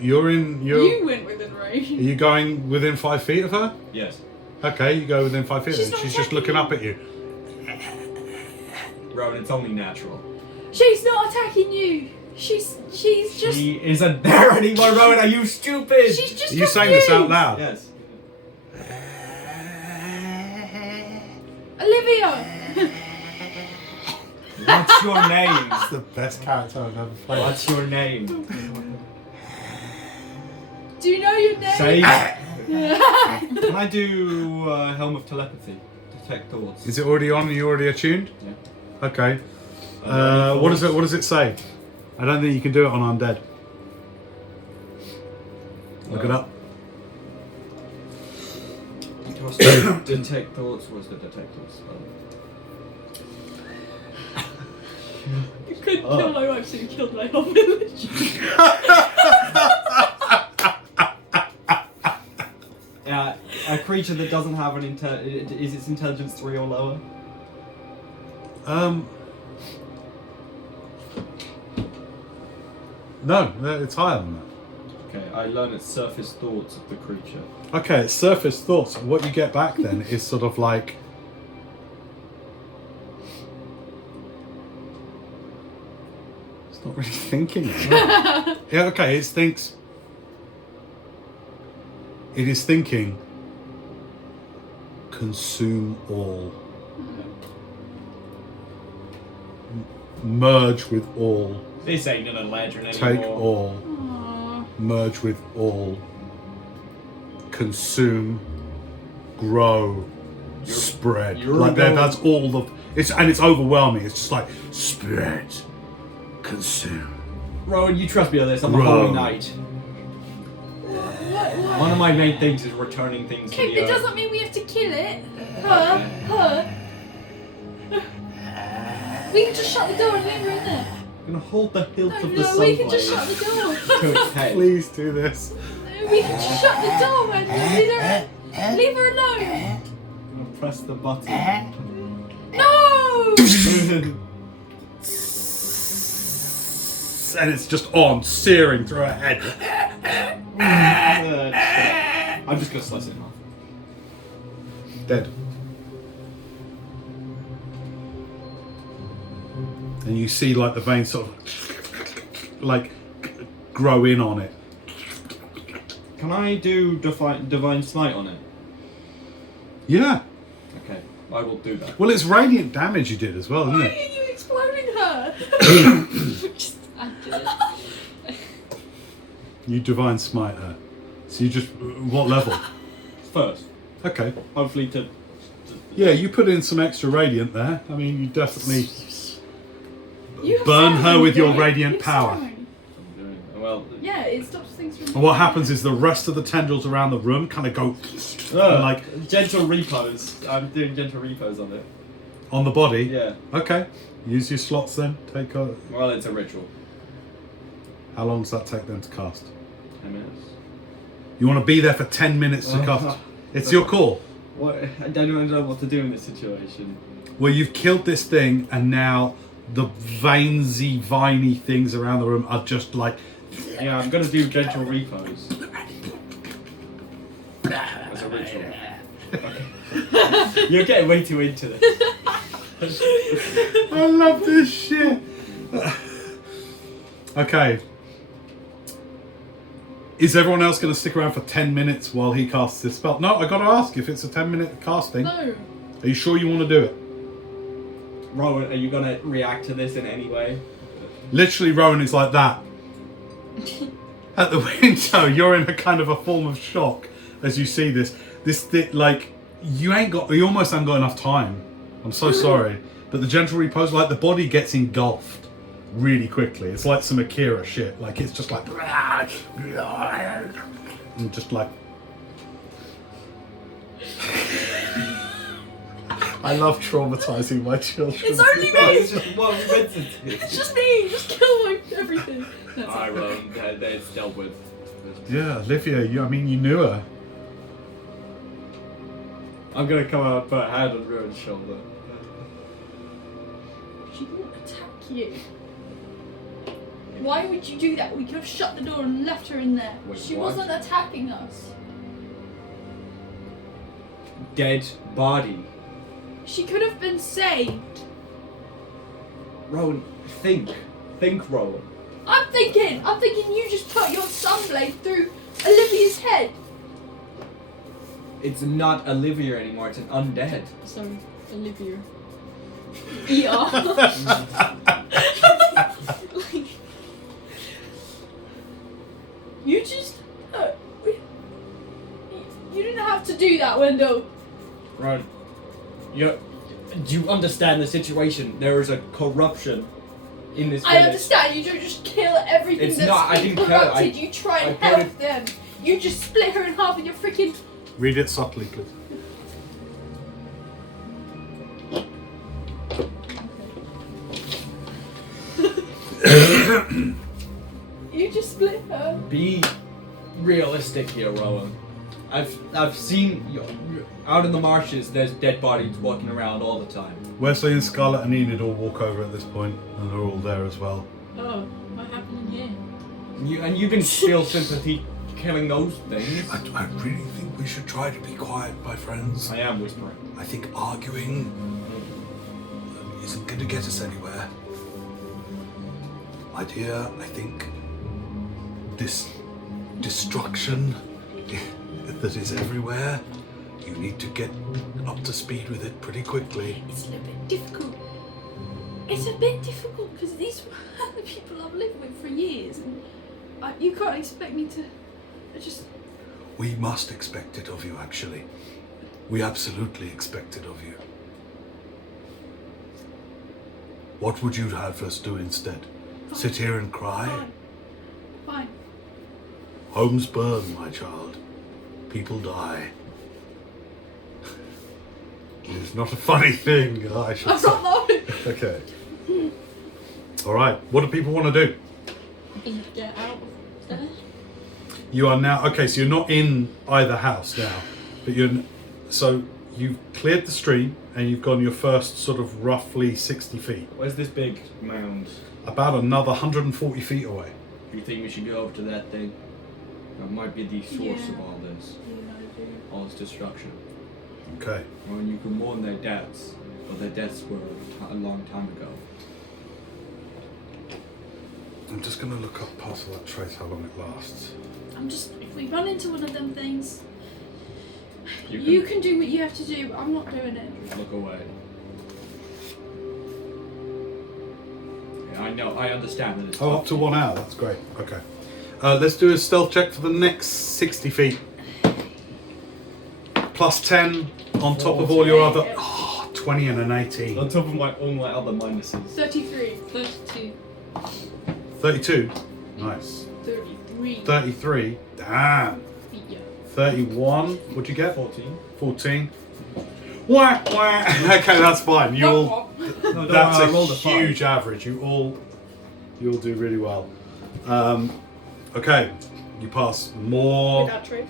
You're in. You went within range. Are you going within 5 feet of her? Yes. Okay, you go within 5 feet. She's and not she's just attacking looking up at you. Rowan, it's only natural. She's not attacking you. She's just. She isn't there anymore, Rowan. Are you stupid? She's just. Are you saying this out confused. loud? Yes. Olivia. What's your name? It's the best character I've ever played. What's your name? Do you know your name? Say. Can I do Helm of Telepathy? Detect thoughts. Is it already on? Are you already attuned? Yeah. Okay. What does it? What does it say? I don't think you can do it on undead. Look it up. Detect thoughts was the detective spell. You couldn't kill my wife, so you killed my whole village. A creature that doesn't have an is its intelligence 3 or lower? No, it's higher than that. Okay, I learn its surface thoughts of the creature. Okay, it's surface thoughts. What you get back then is sort of like. It's not really thinking. Yeah, okay, it thinks. It is thinking. Consume all. Merge with all. This ain't in a legend anymore. Take all. Aww. Merge with all. Consume. Grow. Spread. you're Like going- that's all the. It's overwhelming. It's just like spread. Consume. Rowan, you trust me on this. I'm a Rowan. holy knight. One of my main things is returning things to Okay, the it earth. doesn't mean we have to kill it. Her. We can just shut the door and leave her in there. I'm gonna hold the hilt of the No, we can just shut sunblade the door. to its head. Please do this. We can just shut the door and leave her alone. I'm gonna press the button. No! And it's just on, searing through her head. I'm just gonna slice it in half. Dead. And you see like the veins sort of like grow in on it. Can I do divine smite on it? Yeah. Okay, I will do that. Well, it's radiant damage you did as well, isn't Why it? are you exploding her? I did it. You divine smite her. So you just what level? First, Okay. hopefully to. Yeah, you put in some extra radiant there. I mean, you definitely You have burn her ceremony, with your right? radiant You have power. ceremony. Well. Yeah, it stops things from. And what happens is the rest of the tendrils around the room kind of go like gentle repose. I'm doing gentle repose on it. on the body. Yeah. Okay. Use your slots then. Take a. Well, it's a ritual. How long does that take them to cast? 10 minutes. You want to be there for 10 minutes to cast. It's your call. What? I don't know what to do in this situation. Well, you've killed this thing, and now the veinsy, viney things around the room are just like. Yeah, I'm gonna do gentle repose. As a ritual. Okay. You're getting way too into this. I love this shit. Okay. Is everyone else going to stick around for 10 minutes while he casts this spell? No, I got to ask if it's a 10-minute casting. No. Are you sure you want to do it? Rowan, are you gonna react to this in any way? Literally, Rowan is like that. At the window, you're in a kind of a form of shock as you see this. Like, you almost haven't got enough time. I'm so sorry. But the gentle repose, like the body gets engulfed really quickly. It's like some Akira shit. Like, it's just like... And just like... I love traumatizing my children. It's only No, me! it's just what we meant to do. It's just me! Just kill everything. That's Alright, it. well, that's dealt with. Yeah, Olivia, you knew her. I'm gonna come out and put a hand on Ruin's shoulder. She didn't attack you. Why would you do that? We could have shut the door and left her in there. Wait, She what? wasn't attacking us. Dead body. She could have been saved. Rowan, think. Think, Rowan. I'm thinking you just put your sunblade through Olivia's head. It's not Olivia anymore, it's an undead. Sorry, Olivia. ER. Like, you just. You didn't have to do that, Wendell. Rowan, do you understand the situation? There is a corruption in this I village. understand you don't just kill everything It's that's not- I been didn't kill it, corrupted. You try and I put help them. You just split her in half and you're freaking. Read it subtly, please. You just split her. Be realistic here, Rowan. I've seen out in the marshes. There's dead bodies walking around all the time. Wesley and Scarlett and Enid all walk over at this point, and they're all there as well. Oh, what happened in here? You've been feel sympathy killing those things. I really think we should try to be quiet, my friends. I am whispering. I think arguing isn't going to get us anywhere. My dear, I think this destruction that is everywhere, you need to get up to speed with it pretty quickly. It's a little bit difficult. It's a bit difficult because these are the people I've lived with for years, and you can't expect me to just. We must expect it of you, actually. We absolutely expect it of you. What would you have us do instead? Sit here and cry? Fine. Fine. Homes burn, my child. People die. It is not a funny thing, I should I say. don't know. Okay. Alright, what do people want to do? Get out of there. You are now, okay, so you're not in either house now, but so you've cleared the stream and you've gone your first sort of roughly 60 feet. Where's this big mound? About another 140 feet away. Do you think we should go over to that thing? That might be the source Yeah. of all this. All this destruction. Okay. Well, you can mourn their deaths, but their deaths were a long time ago. I'm just going to look up past that trace how long it lasts. If we run into one of them things, You you can do what you have to do, but I'm not doing it. Just look away. Yeah, I know, I understand that it's Oh, tough. up to 1 hour, that's great. Okay. Let's do a stealth check for the next 60 feet. Plus 10 on top of all your other... Oh, 20 and an 18. On top of all my other minuses. 33. 32. 32. Nice. 33. 33. Damn. Yeah. 31. What'd you get? 14. 14. Wah, wah. Okay, that's fine. You all... No, don't That's worry, I a rolled a huge 5. average. You all do really well. Okay, you pass more With that truth.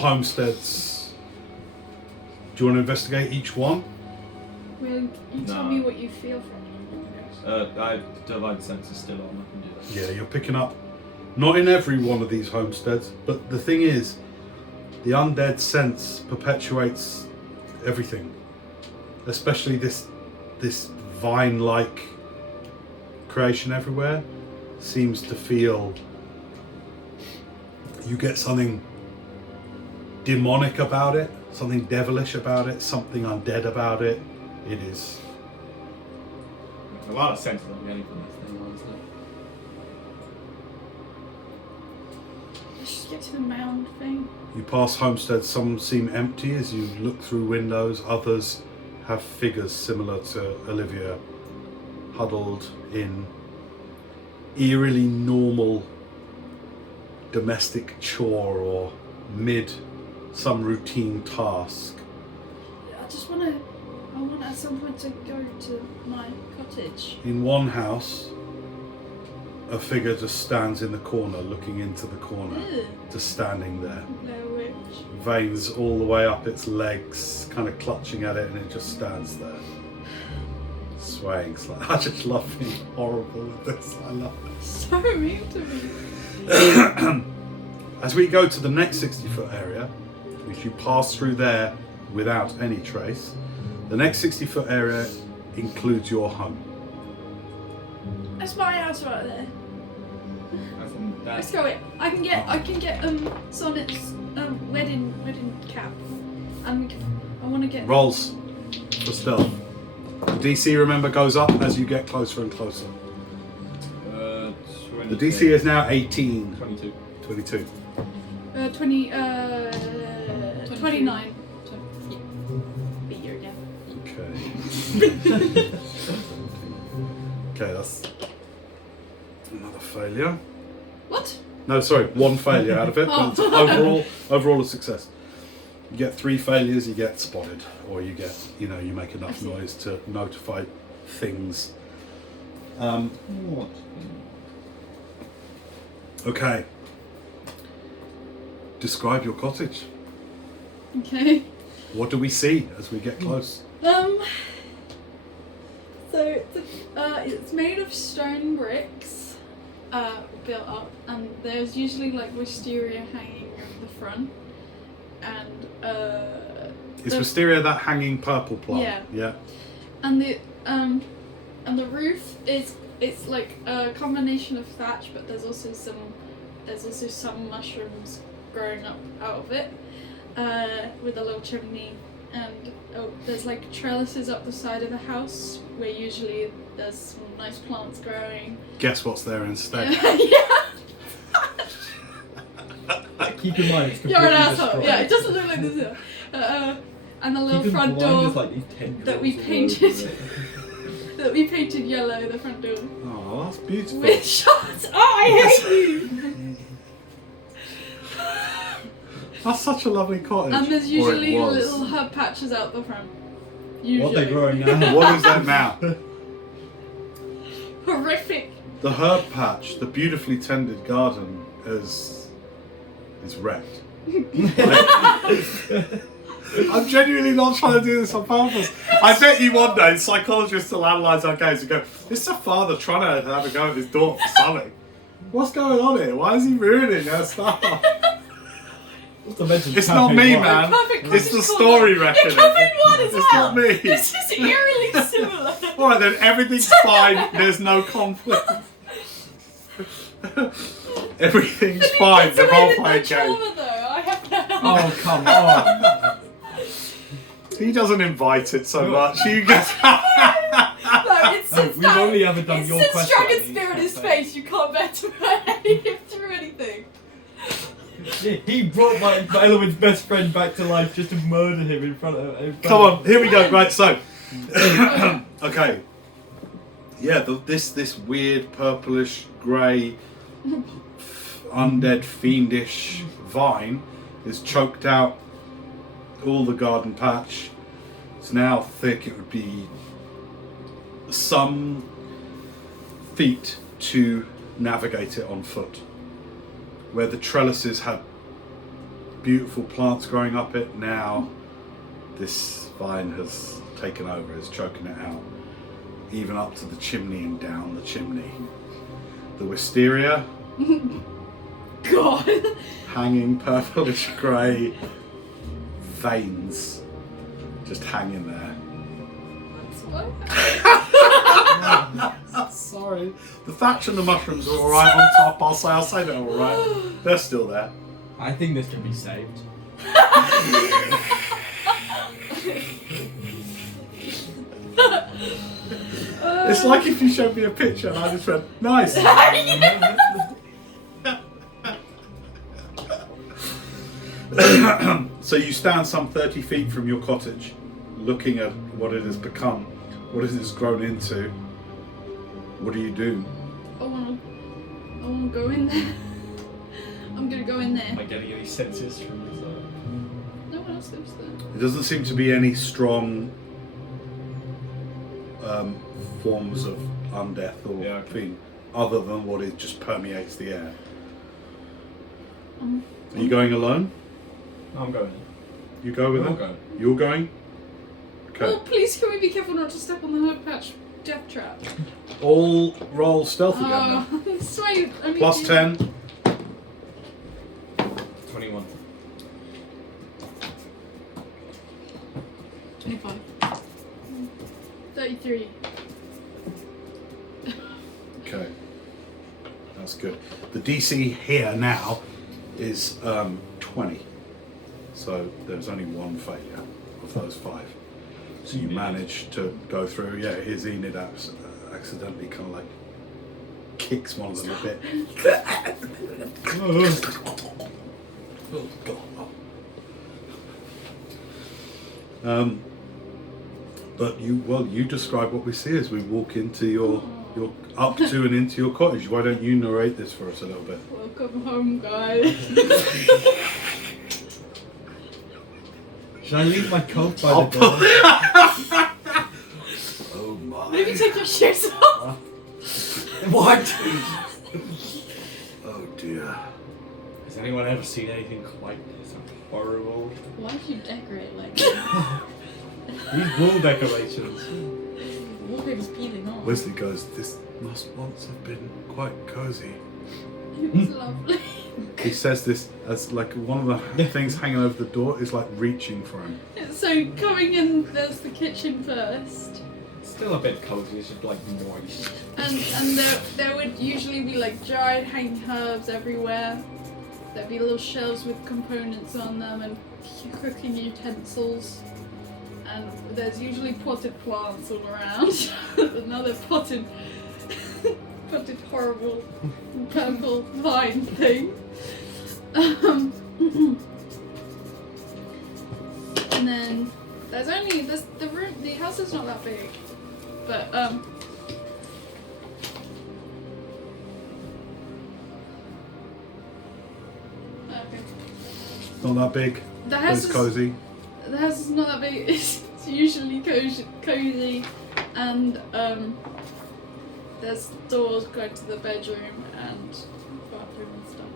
homesteads. Do you want to investigate each one? Will you tell No. me what you feel from it? I divine sense is still on. I can do that. Yeah, you're picking up. Not in every one of these homesteads, but the thing is, the undead sense perpetuates everything, especially this vine-like creation everywhere seems to feel. You get something demonic about it, something devilish about it, something undead about it. It is. There's a lot of sense that I'm getting from this thing, honestly. Let's just get to the mound thing. You pass homesteads, some seem empty as you look through windows, others have figures similar to Olivia huddled in eerily normal domestic chore or mid some routine task. I want to at some point to go to my cottage. In one house, a figure just stands in the corner, looking into the corner, Ew. just standing there. Blair Witch. Veins all the way up its legs, kind of clutching at it, and it just stands there, swaying. It's like, I just love being horrible with this. I love it. So mean to me. As we go to the next 60-foot area, if you pass through there without any trace, the next 60-foot area includes your home. That's my house right there. I think Let's that. go in. I can get Sonnet's wedding cap, and I want to get. Rolls for stealth. The DC, remember, goes up as you get closer and closer. 20. The DC is now 18. 22. 22. 29. Yeah. Be here again. Okay. Okay, that's another failure. What? No, sorry, one failure out of it. Oh. But overall a success. You get 3 failures, you get spotted, or you get, you make enough noise to notify things. What? Okay. Describe your cottage. Okay. What do we see as we get close? So it's made of stone bricks, built up, and there's usually like wisteria hanging over the front, and Is wisteria that hanging purple plant? Yeah. Yeah. and the roof it's like a combination of thatch, but there's also some mushrooms growing up out of it, with a little chimney. And there's like trellises up the side of the house where usually there's some nice plants growing. Guess what's there instead? Yeah. Keep in mind, it's You're an completely asshole. destroyed. Yeah, it doesn't look like this here. And the little Keep in front mind door there's, like, these tendrils that we all over painted. it. that we painted yellow, the front door. Oh, that's beautiful. With shots. Oh, I hate you. That's such a lovely cottage. And there's Or it usually was. little herb patches out the front. What Usually. they're growing now. What is that now? Horrific. The herb patch, the beautifully tended garden, is wrecked. I'm genuinely not trying to do this on purpose. I bet you one day psychologists will analyse our case and go, this is a father trying to have a go at his daughter for something. What's going on here? Why is he ruining her stuff? It's not me, man. Perfect It's the cottage story corner. reckoning. You're covering one as It's well. not me. This is eerily similar. Alright then, everything's fine. There's no conflict. Everything's fine. It's The really role-playing the game. trauma, though. I have no. Oh, come on. He doesn't invite it so much. You get. No, it's since We've only ever done it's your since question. Dragon Spirit is face, you can't bear to put him through anything. He brought my Eloin's best friend back to life just to murder him in front of. Come on, here we go. Right, so. Okay. Yeah, this weird purplish grey undead fiendish vine is choked out all the garden patch. It's now thick. It would be some feet to navigate it on foot. Where the trellises had beautiful plants growing up it, now this vine has taken over, is choking it out, even up to the chimney and down the chimney. The wisteria, God. hanging purplish grey veins just hanging there. That's what? Sorry. The thatch and the mushrooms are alright on top, I'll say they're alright. They're still there. I think this can be saved. It's like if you showed me a picture and I just went, nice. So you stand some 30 feet from your cottage, looking at what it has become, what it has grown into. What do you do? I wanna go in there. I'm gonna go in there. Am I getting any senses from this? No one else lives there. There doesn't seem to be any strong forms of undeath or Yeah, okay. thing, other than what it just permeates the air. Um, Are you going alone? I'm going. You go with I'll it? go. You're going? Okay. Oh, please, can we be careful not to step on the herb patch death trap? All roll stealth again Oh, then. sweet. I mean, Plus 10. 21. 25. 33. Okay. That's good. The DC here now is 20. So there's only one failure of those 5. So you manage to go through. Yeah, his Enid accidentally kind of like kicks one of them a bit. Oh, God. But you describe what we see as we walk into your up to and into your cottage. Why don't you narrate this for us a little bit? Welcome home, guys. Should I leave my coat by the door? Oh my. Maybe take your shoes off. What? Oh dear. Has anyone ever seen anything like this? Horrible. Why did you decorate like that? These wall decorations. Wallpaper's peeling off. Wesley goes, this must once have been quite cozy. It was lovely. He says this as like one of the things hanging over the door is like reaching for him. So coming in, there's the kitchen first, Still a bit cozy, it's just like moist. and there would usually be like dried hanging herbs everywhere. There'd be little shelves with components on them and cooking utensils. And there's usually potted plants all around. Another potted horrible purple vine thing. And then there's the room. The house is not that big, but okay. Not that big, The but house it's is cozy. The house is not that big. It's usually cozy, and there's doors going to the bedroom and bathroom and stuff.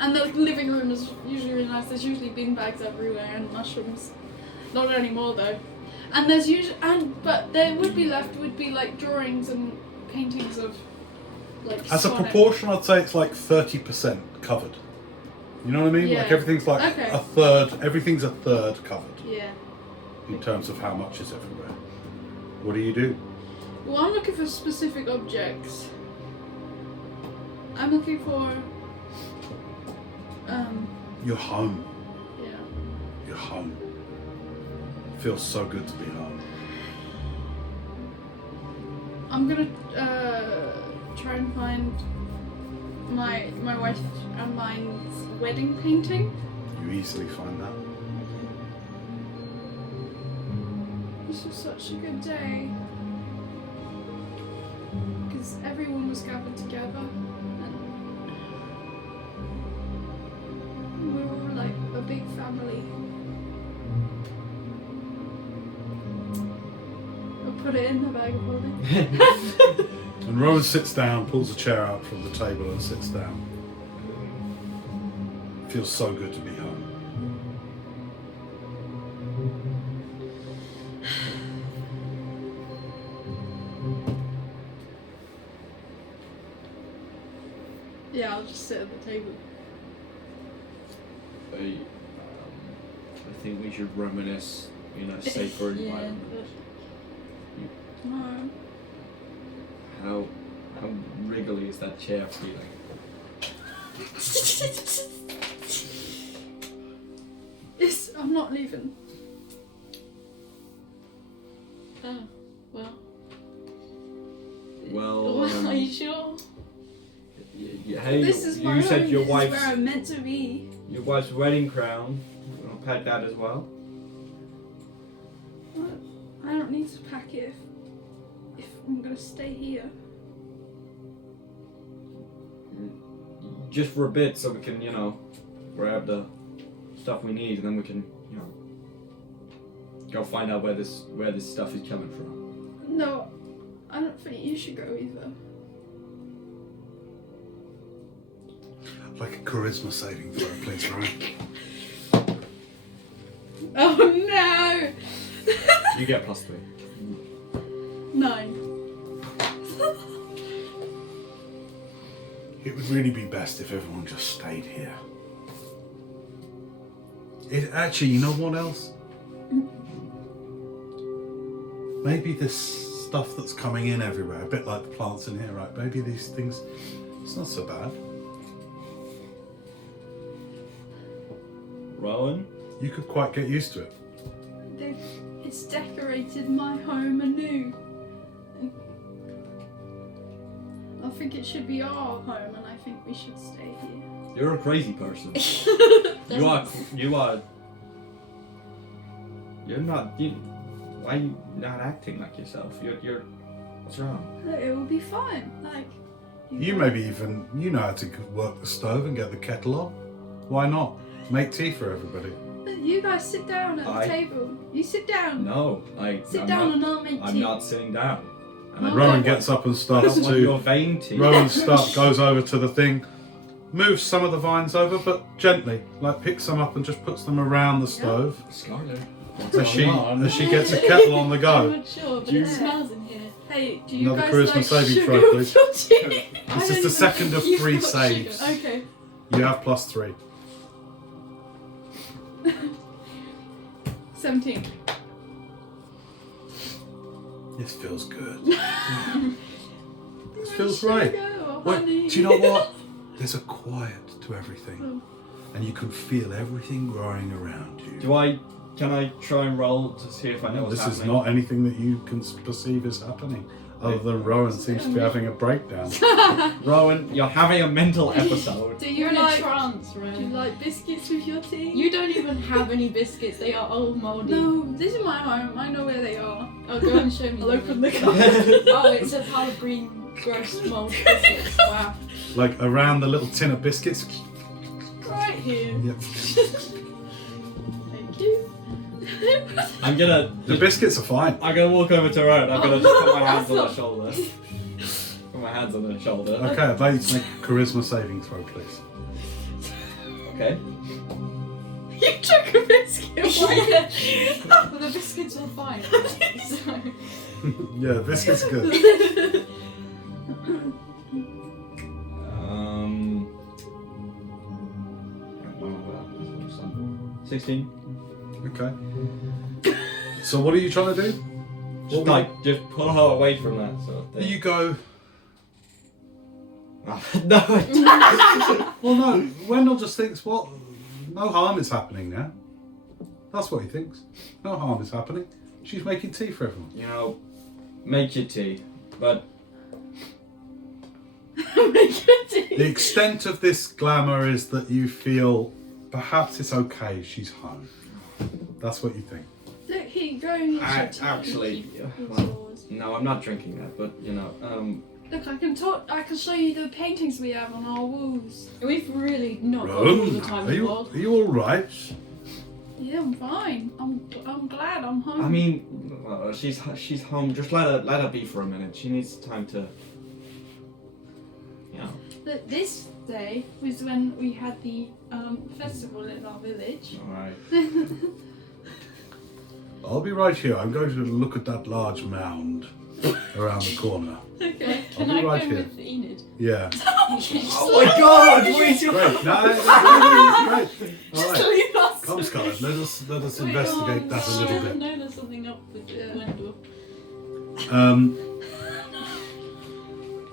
And the living room is usually really nice. There's usually beanbags everywhere and mushrooms. Not anymore though. And there's but there would be like drawings and paintings of like. As a sonnet. proportion, I'd say it's like 30% covered. You know what I mean? Yeah. Like everything's like Okay. a third. Everything's a third covered Yeah. in terms of how much is everywhere. What do you do? Well, I'm looking for specific objects. I'm looking for, You're home. yeah. You're home. Feels so good to be home. I'm gonna try and find my wife and mine's wedding painting. You easily find that. This was such a good day. Because everyone was gathered together and we were all like a big family. I'll put it in the bag of holding. And Rowan sits down, pulls a chair out from the table and sits down. Feels so good to be home. Yeah, I'll just sit at the table. I think we should reminisce in a safer Yeah. environment. No. How wriggly is that chair feeling? I'm not leaving. Oh, well. Well, Are you sure? hey, This is my you said home. your This is wife's where I'm meant to be. your wife's wedding crown. You want to pat that as well? I don't need to pack it if I'm gonna stay here. Just for a bit, so we can, grab the stuff we need, and then we can, go find out where this stuff is coming from. No, I don't think you should go either. Like a charisma saving throw, please, Ryan. Oh no! You get +3. 9. It would really be best if everyone just stayed here. Actually, you know what else? Maybe this stuff that's coming in everywhere, a bit like the plants in here, right? Maybe these things, it's not so bad. Rowan? You could quite get used to it. It's decorated my home anew. I think it should be our home, and I think we should stay here. You're a crazy person. you are. You're not. Why are you not acting like yourself? You're. What's wrong? It will be fine. Like. You maybe even, you know how to work the stove and get the kettle on. Why not? Make tea for everybody. You guys sit down at the table. You sit down. No, Sit down and I'll make tea. I'm not sitting down. And Rowan gets up and starts want to. your vein tea. Rowan goes over to the thing, moves some of the vines over, but gently, like picks them up and just puts them around the stove. Scarlet. As she gets a kettle on the I'm go. not sure, but it smells in here. Hey, do you Another guys charisma like saving sugar throw, with please. your tea? This is the second of You've 3 got saves. sugar. Okay. You have +3. 17. This feels good. This feels right. Sugar, Wait, honey. do you know what? There's a quiet to everything, Oh. and you can feel everything growing around you. Can I try and roll to see if I know what's This happening? is not anything that you can perceive is happening, other than Rowan seems to be having a breakdown. Rowan, you're having a mental episode. Do You're you in a like? trance, Do you right? like biscuits with your tea? You don't even have any biscuits. They are all mouldy. No, this is my home. I know where they are. Oh, go and show me. I'll them. open the cupboard. Oh, it's a pile of green, gross mold biscuits. Wow. Like around the little tin of biscuits. Right here. Yep. Thank you. The biscuits are fine. I'm gonna walk over to Rowan. I'm gonna just put my hands on her Awesome. shoulder. Put my hands on her shoulder. Okay, I'd like you to make a charisma saving throw, please. Okay. You took a biscuit. But the biscuits are fine. Right? So. Yeah, biscuits are good. 16. Okay. So what are you trying to do? Just pull her away from that sort of thing. You go. No. Well, no. Wendell just thinks, well, no harm is happening now. That's what he thinks. No harm is happening. She's making tea for everyone. You know, make your tea, but The extent of this glamour is that you feel perhaps it's okay. She's home. That's what you think. Look, here you go. And actually, well, no, I'm not drinking that. But you know, Look, I can show you the paintings we have on our walls. We've really not got all the Rowan, time are in the you world. all right? Yeah, I'm fine. I'm glad I'm home. I mean, she's home. Just let her be for a minute. She needs time to, you know. Look, this day was when we had the festival in our village. All right. I'll be right here. I'm going to look at that large mound around the corner. Okay. Can I'll I be right go here. with Enid? Yeah. Oh my God! Wait, Great. No, it's great. All right. Leave us. Come, Scarlett. Let us Wait, investigate that a little I bit. know there's something up with Wendell.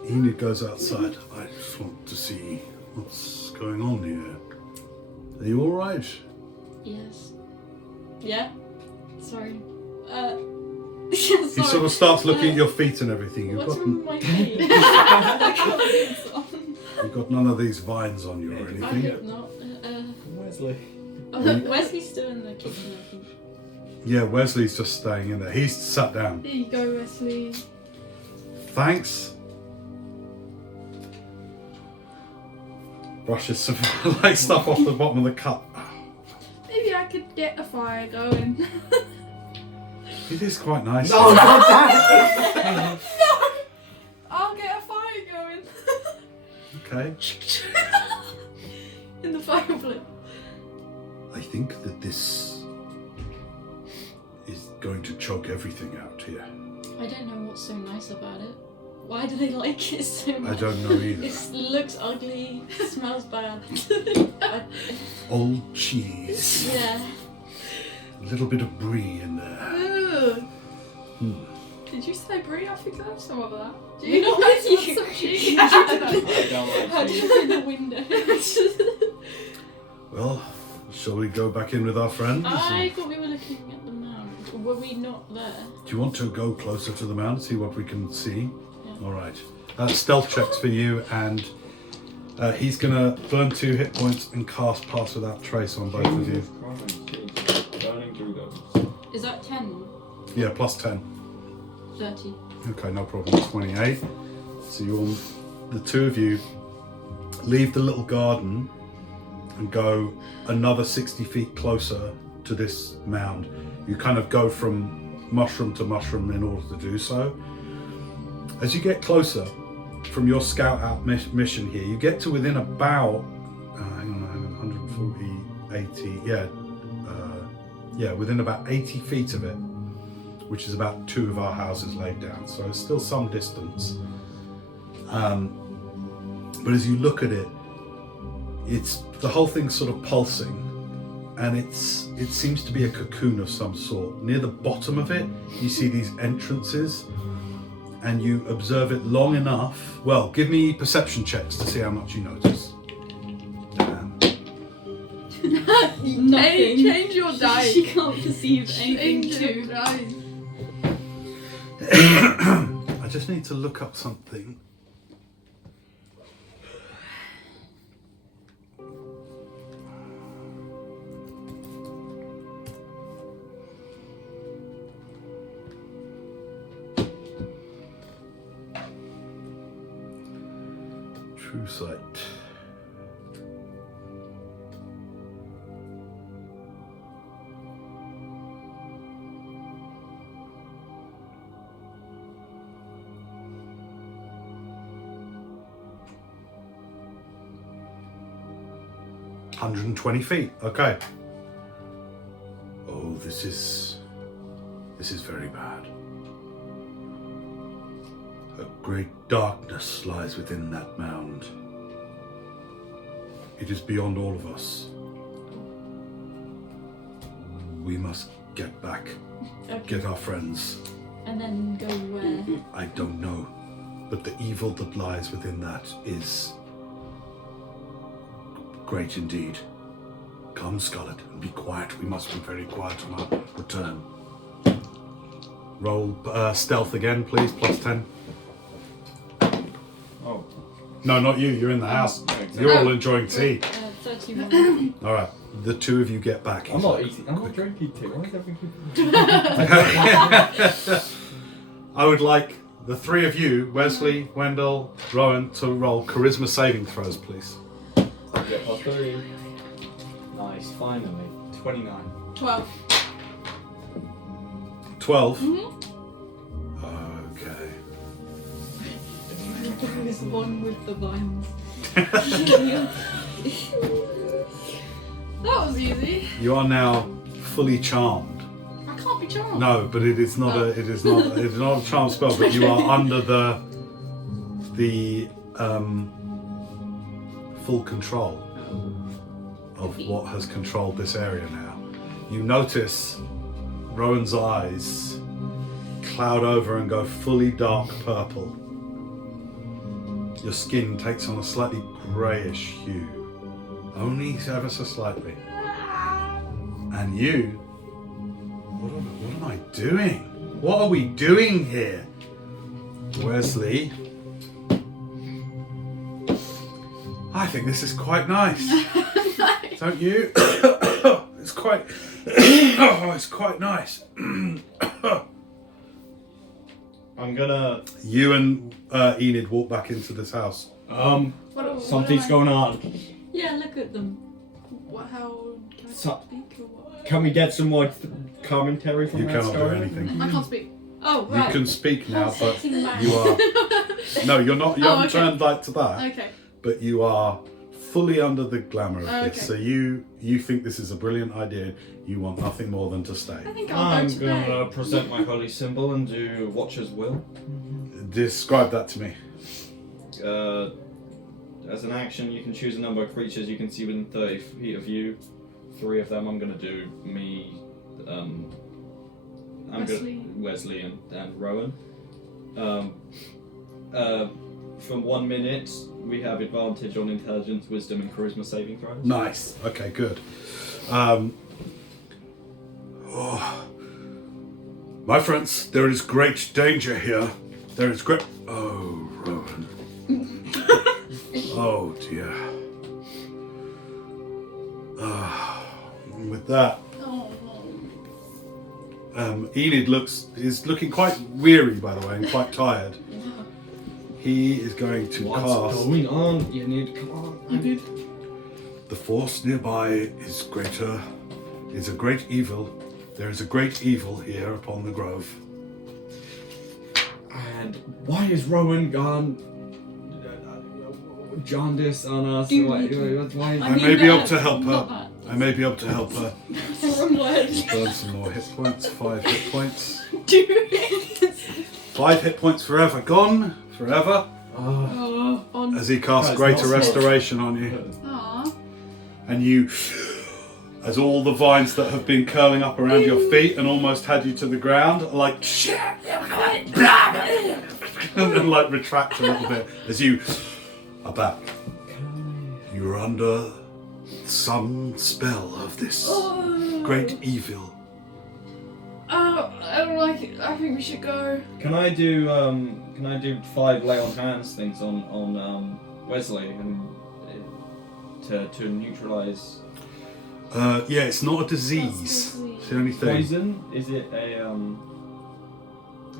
Enid goes outside. I just want to see what's going on here. Are you all right? Yes. Yeah? Sorry. Yeah, He sorry. sort of starts looking at your feet and everything. You've What's got, wrong with my feet? I got boots on. you've got none of these vines on you or I anything. hope not. Wesley. Wesley's still in the kitchen, I think. Yeah, Wesley's just staying in there. He's sat down. Here you go, Wesley. Thanks. Brushes some like stuff off the bottom of the cup. Maybe I could get a fire going. It is quite nice. No, here. not that! I'll get a fire going. Okay. In the fireplace. I think that this is going to choke everything out here. I don't know what's so nice about it. Why do they like it so much? I don't know either. It looks ugly, smells bad. Old cheese. Yeah. A little bit of brie in there. Ugh. Hmm. Did you say brie? I think I have some of that. Do You know guys what want you- some cheese? I don't like How do cheese. you open the window? Well, shall we go back in with our friends? I thought we were looking at the mound. Were we not there? Do you want to go closer to the mound and see what we can see? Yeah. All right. Stealth checks for you, and he's going to burn 2 hit points and cast Pass Without Trace on both of you. Burning through those. Is that 10? Yeah, plus 10. 30. Okay, no problem. 28. So you all, the two of you, leave the little garden and go another 60 feet closer to this mound. You kind of go from mushroom to mushroom in order to do so. As you get closer from your scout out mission here, you get to within about, hang on, 140, 80, within about 80 feet of it, which is about 2 of our houses laid down. So it's still some distance. But as you look at it, it's the whole thing's sort of pulsing, and it seems to be a cocoon of some sort. Near the bottom of it, you see these entrances, and you observe it long enough. Well, give me perception checks to see how much you notice. Nothing. Change your dice. She can't perceive anything Change your too. dice. I just need to look up something. True sight. $120 feet. Okay. Oh, this is very bad. A great darkness lies within that mound. It is beyond all of us. We must get back, get our friends. And then go where? I don't know, but the evil that lies within that is great indeed. Come, Scarlet, and be quiet. We must be very quiet on our return. Roll stealth again, please, plus 10. Oh. No, not you. You're in the house. No, exactly. You're all enjoying tea. 31. All right, the two of you get back. I'm not eating. I'm not drinking tea. Why is everything? I would like the 3 of you, Wesley, Wendell, Rowan, to roll charisma saving throws, please. Yeah, plus 3. Nice, finally. 29. 12. 12. Mm-hmm. Okay. This one with the vines. That was easy. You are now fully charmed. I can't be charmed. No, but it is not it is not a charm spell, but you are under the full control of what has controlled this area now. You notice Rowan's eyes cloud over and go fully dark purple. Your skin takes on a slightly greyish hue, only ever so slightly. And you, what am I doing? What are we doing here? Wesley, I think this is quite nice. Don't you? It's quite, it's quite nice. I'm gonna. You and Enid walk back into this house. Something's going on. Yeah, look at them. How can I So- speak or what? Can we get some more commentary from You that cannot do story? anything. I can't speak. Oh, You right. can speak now, but Sexy man. you are. No, you're not. You Oh, haven't okay. turned like to that. Okay. But you are fully under the glamour of Okay. this. So you think this is a brilliant idea. You want nothing more than to stay. I think I'll go I'm to gonna bed. present my holy symbol and do Watcher's Will. Describe that to me. As an action, you can choose a number of creatures you can see within 30 feet of you. 3 of them I'm gonna do me, Wesley and Rowan. For 1 minute, we have advantage on intelligence, wisdom, and charisma saving throws. Nice. Okay, good. My friends, there is great danger here. There is great. Oh, Rowan. Oh dear. With that, Oh no. Enid is looking quite weary, by the way, and quite tired. He is going to What's cast. going on? You need come on. You did. The force nearby is greater. Is a great evil. There is a great evil here upon the grove. And why is Rowan gone? Jaundice on us. Why is I mean, may be able to help not her. that. I may be able to help her. Wrong word. Burn some more hit points. 5 hit points. Do it. 5 hit points forever. Gone. Forever. Oh, on. As he casts That's greater not smart. restoration on you. Aw. And you, as all the vines that have been curling up around your feet and almost had you to the ground, are like shit, and then like retract a little bit as you are back. You're under some spell of this Oh. great evil. Oh, I don't like it. I think we should go. Can I do 5 lay on hands things on Wesley and to neutralize Yeah, it's not a disease. It's the only thing. poison? Is it a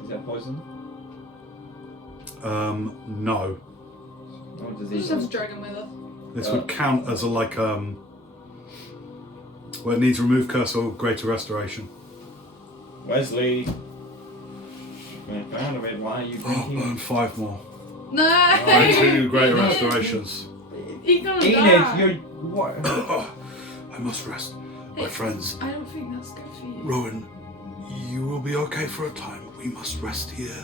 is that poison? No. No We disease. just have a dragon with us. This would count as a like well, it needs remove curse or greater restoration. Wesley. I found of it. Why are you Oh, drinking? burn 5 more. No. And 2 greater restorations. He's gonna Enid, die. you're what? Oh, I must rest. My friends, I don't think that's good for you. Rowan, you will be okay for a time. We must rest here.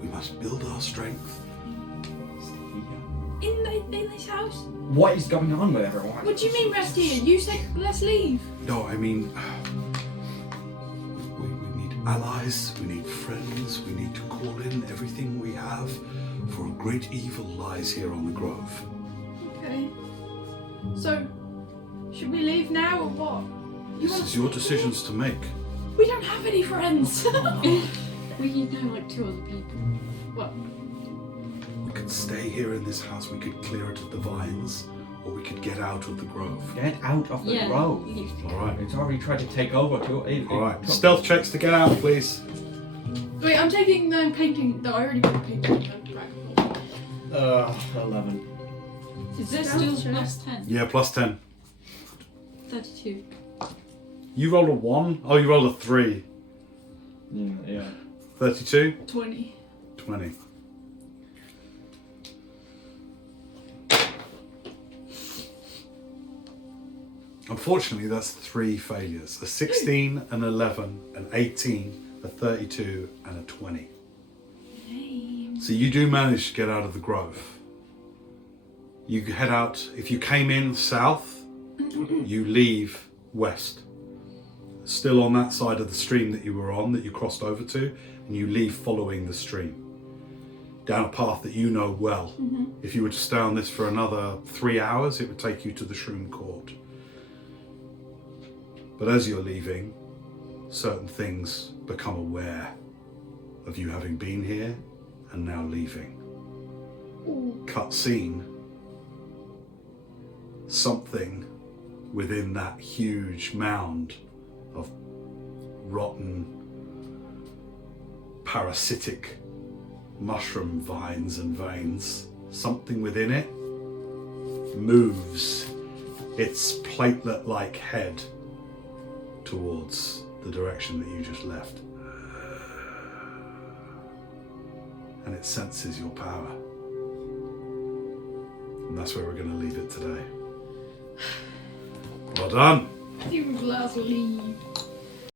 We must build our strength. In this house? What is going on with everyone? What do you mean rest here? You said let's leave. No, I mean, we need allies, we need friends, we need to call in everything we have, for a great evil lies here on the grove. Okay. So, should we leave now or what? This is your decisions to make. We don't have any friends. We know like 2 other people. What? We could stay here in this house, we could clear it of the vines, or we could get out of the grove. Get out of the Yeah. grove. leave. Alright. It's already tried to take over. Alright. Stealth checks to get out, please. Wait, I'm taking the painting that I already put painting back. 11. Is there Stealth still check. plus 10? Yeah, plus 10. 32. You rolled a 1? Oh, you rolled a 3. Yeah. 32? 20. 20. Unfortunately, that's 3 failures. A 16, an 11, an 18, a 32, and a 20. So you do manage to get out of the grove. You head out, if you came in south, you leave west. Still on that side of the stream that you were on, that you crossed over to, and you leave following the stream. Down a path that you know well. If you were to stay on this for another 3 hours, it would take you to the Shroom Court. But as you're leaving, certain things become aware of you having been here and now leaving. Cut scene. Something within that huge mound of rotten, parasitic mushroom vines and veins, something within it moves its platelet-like head towards the direction that you just left. And it senses your power. And that's where we're going to leave it today. Well done. You let us leave.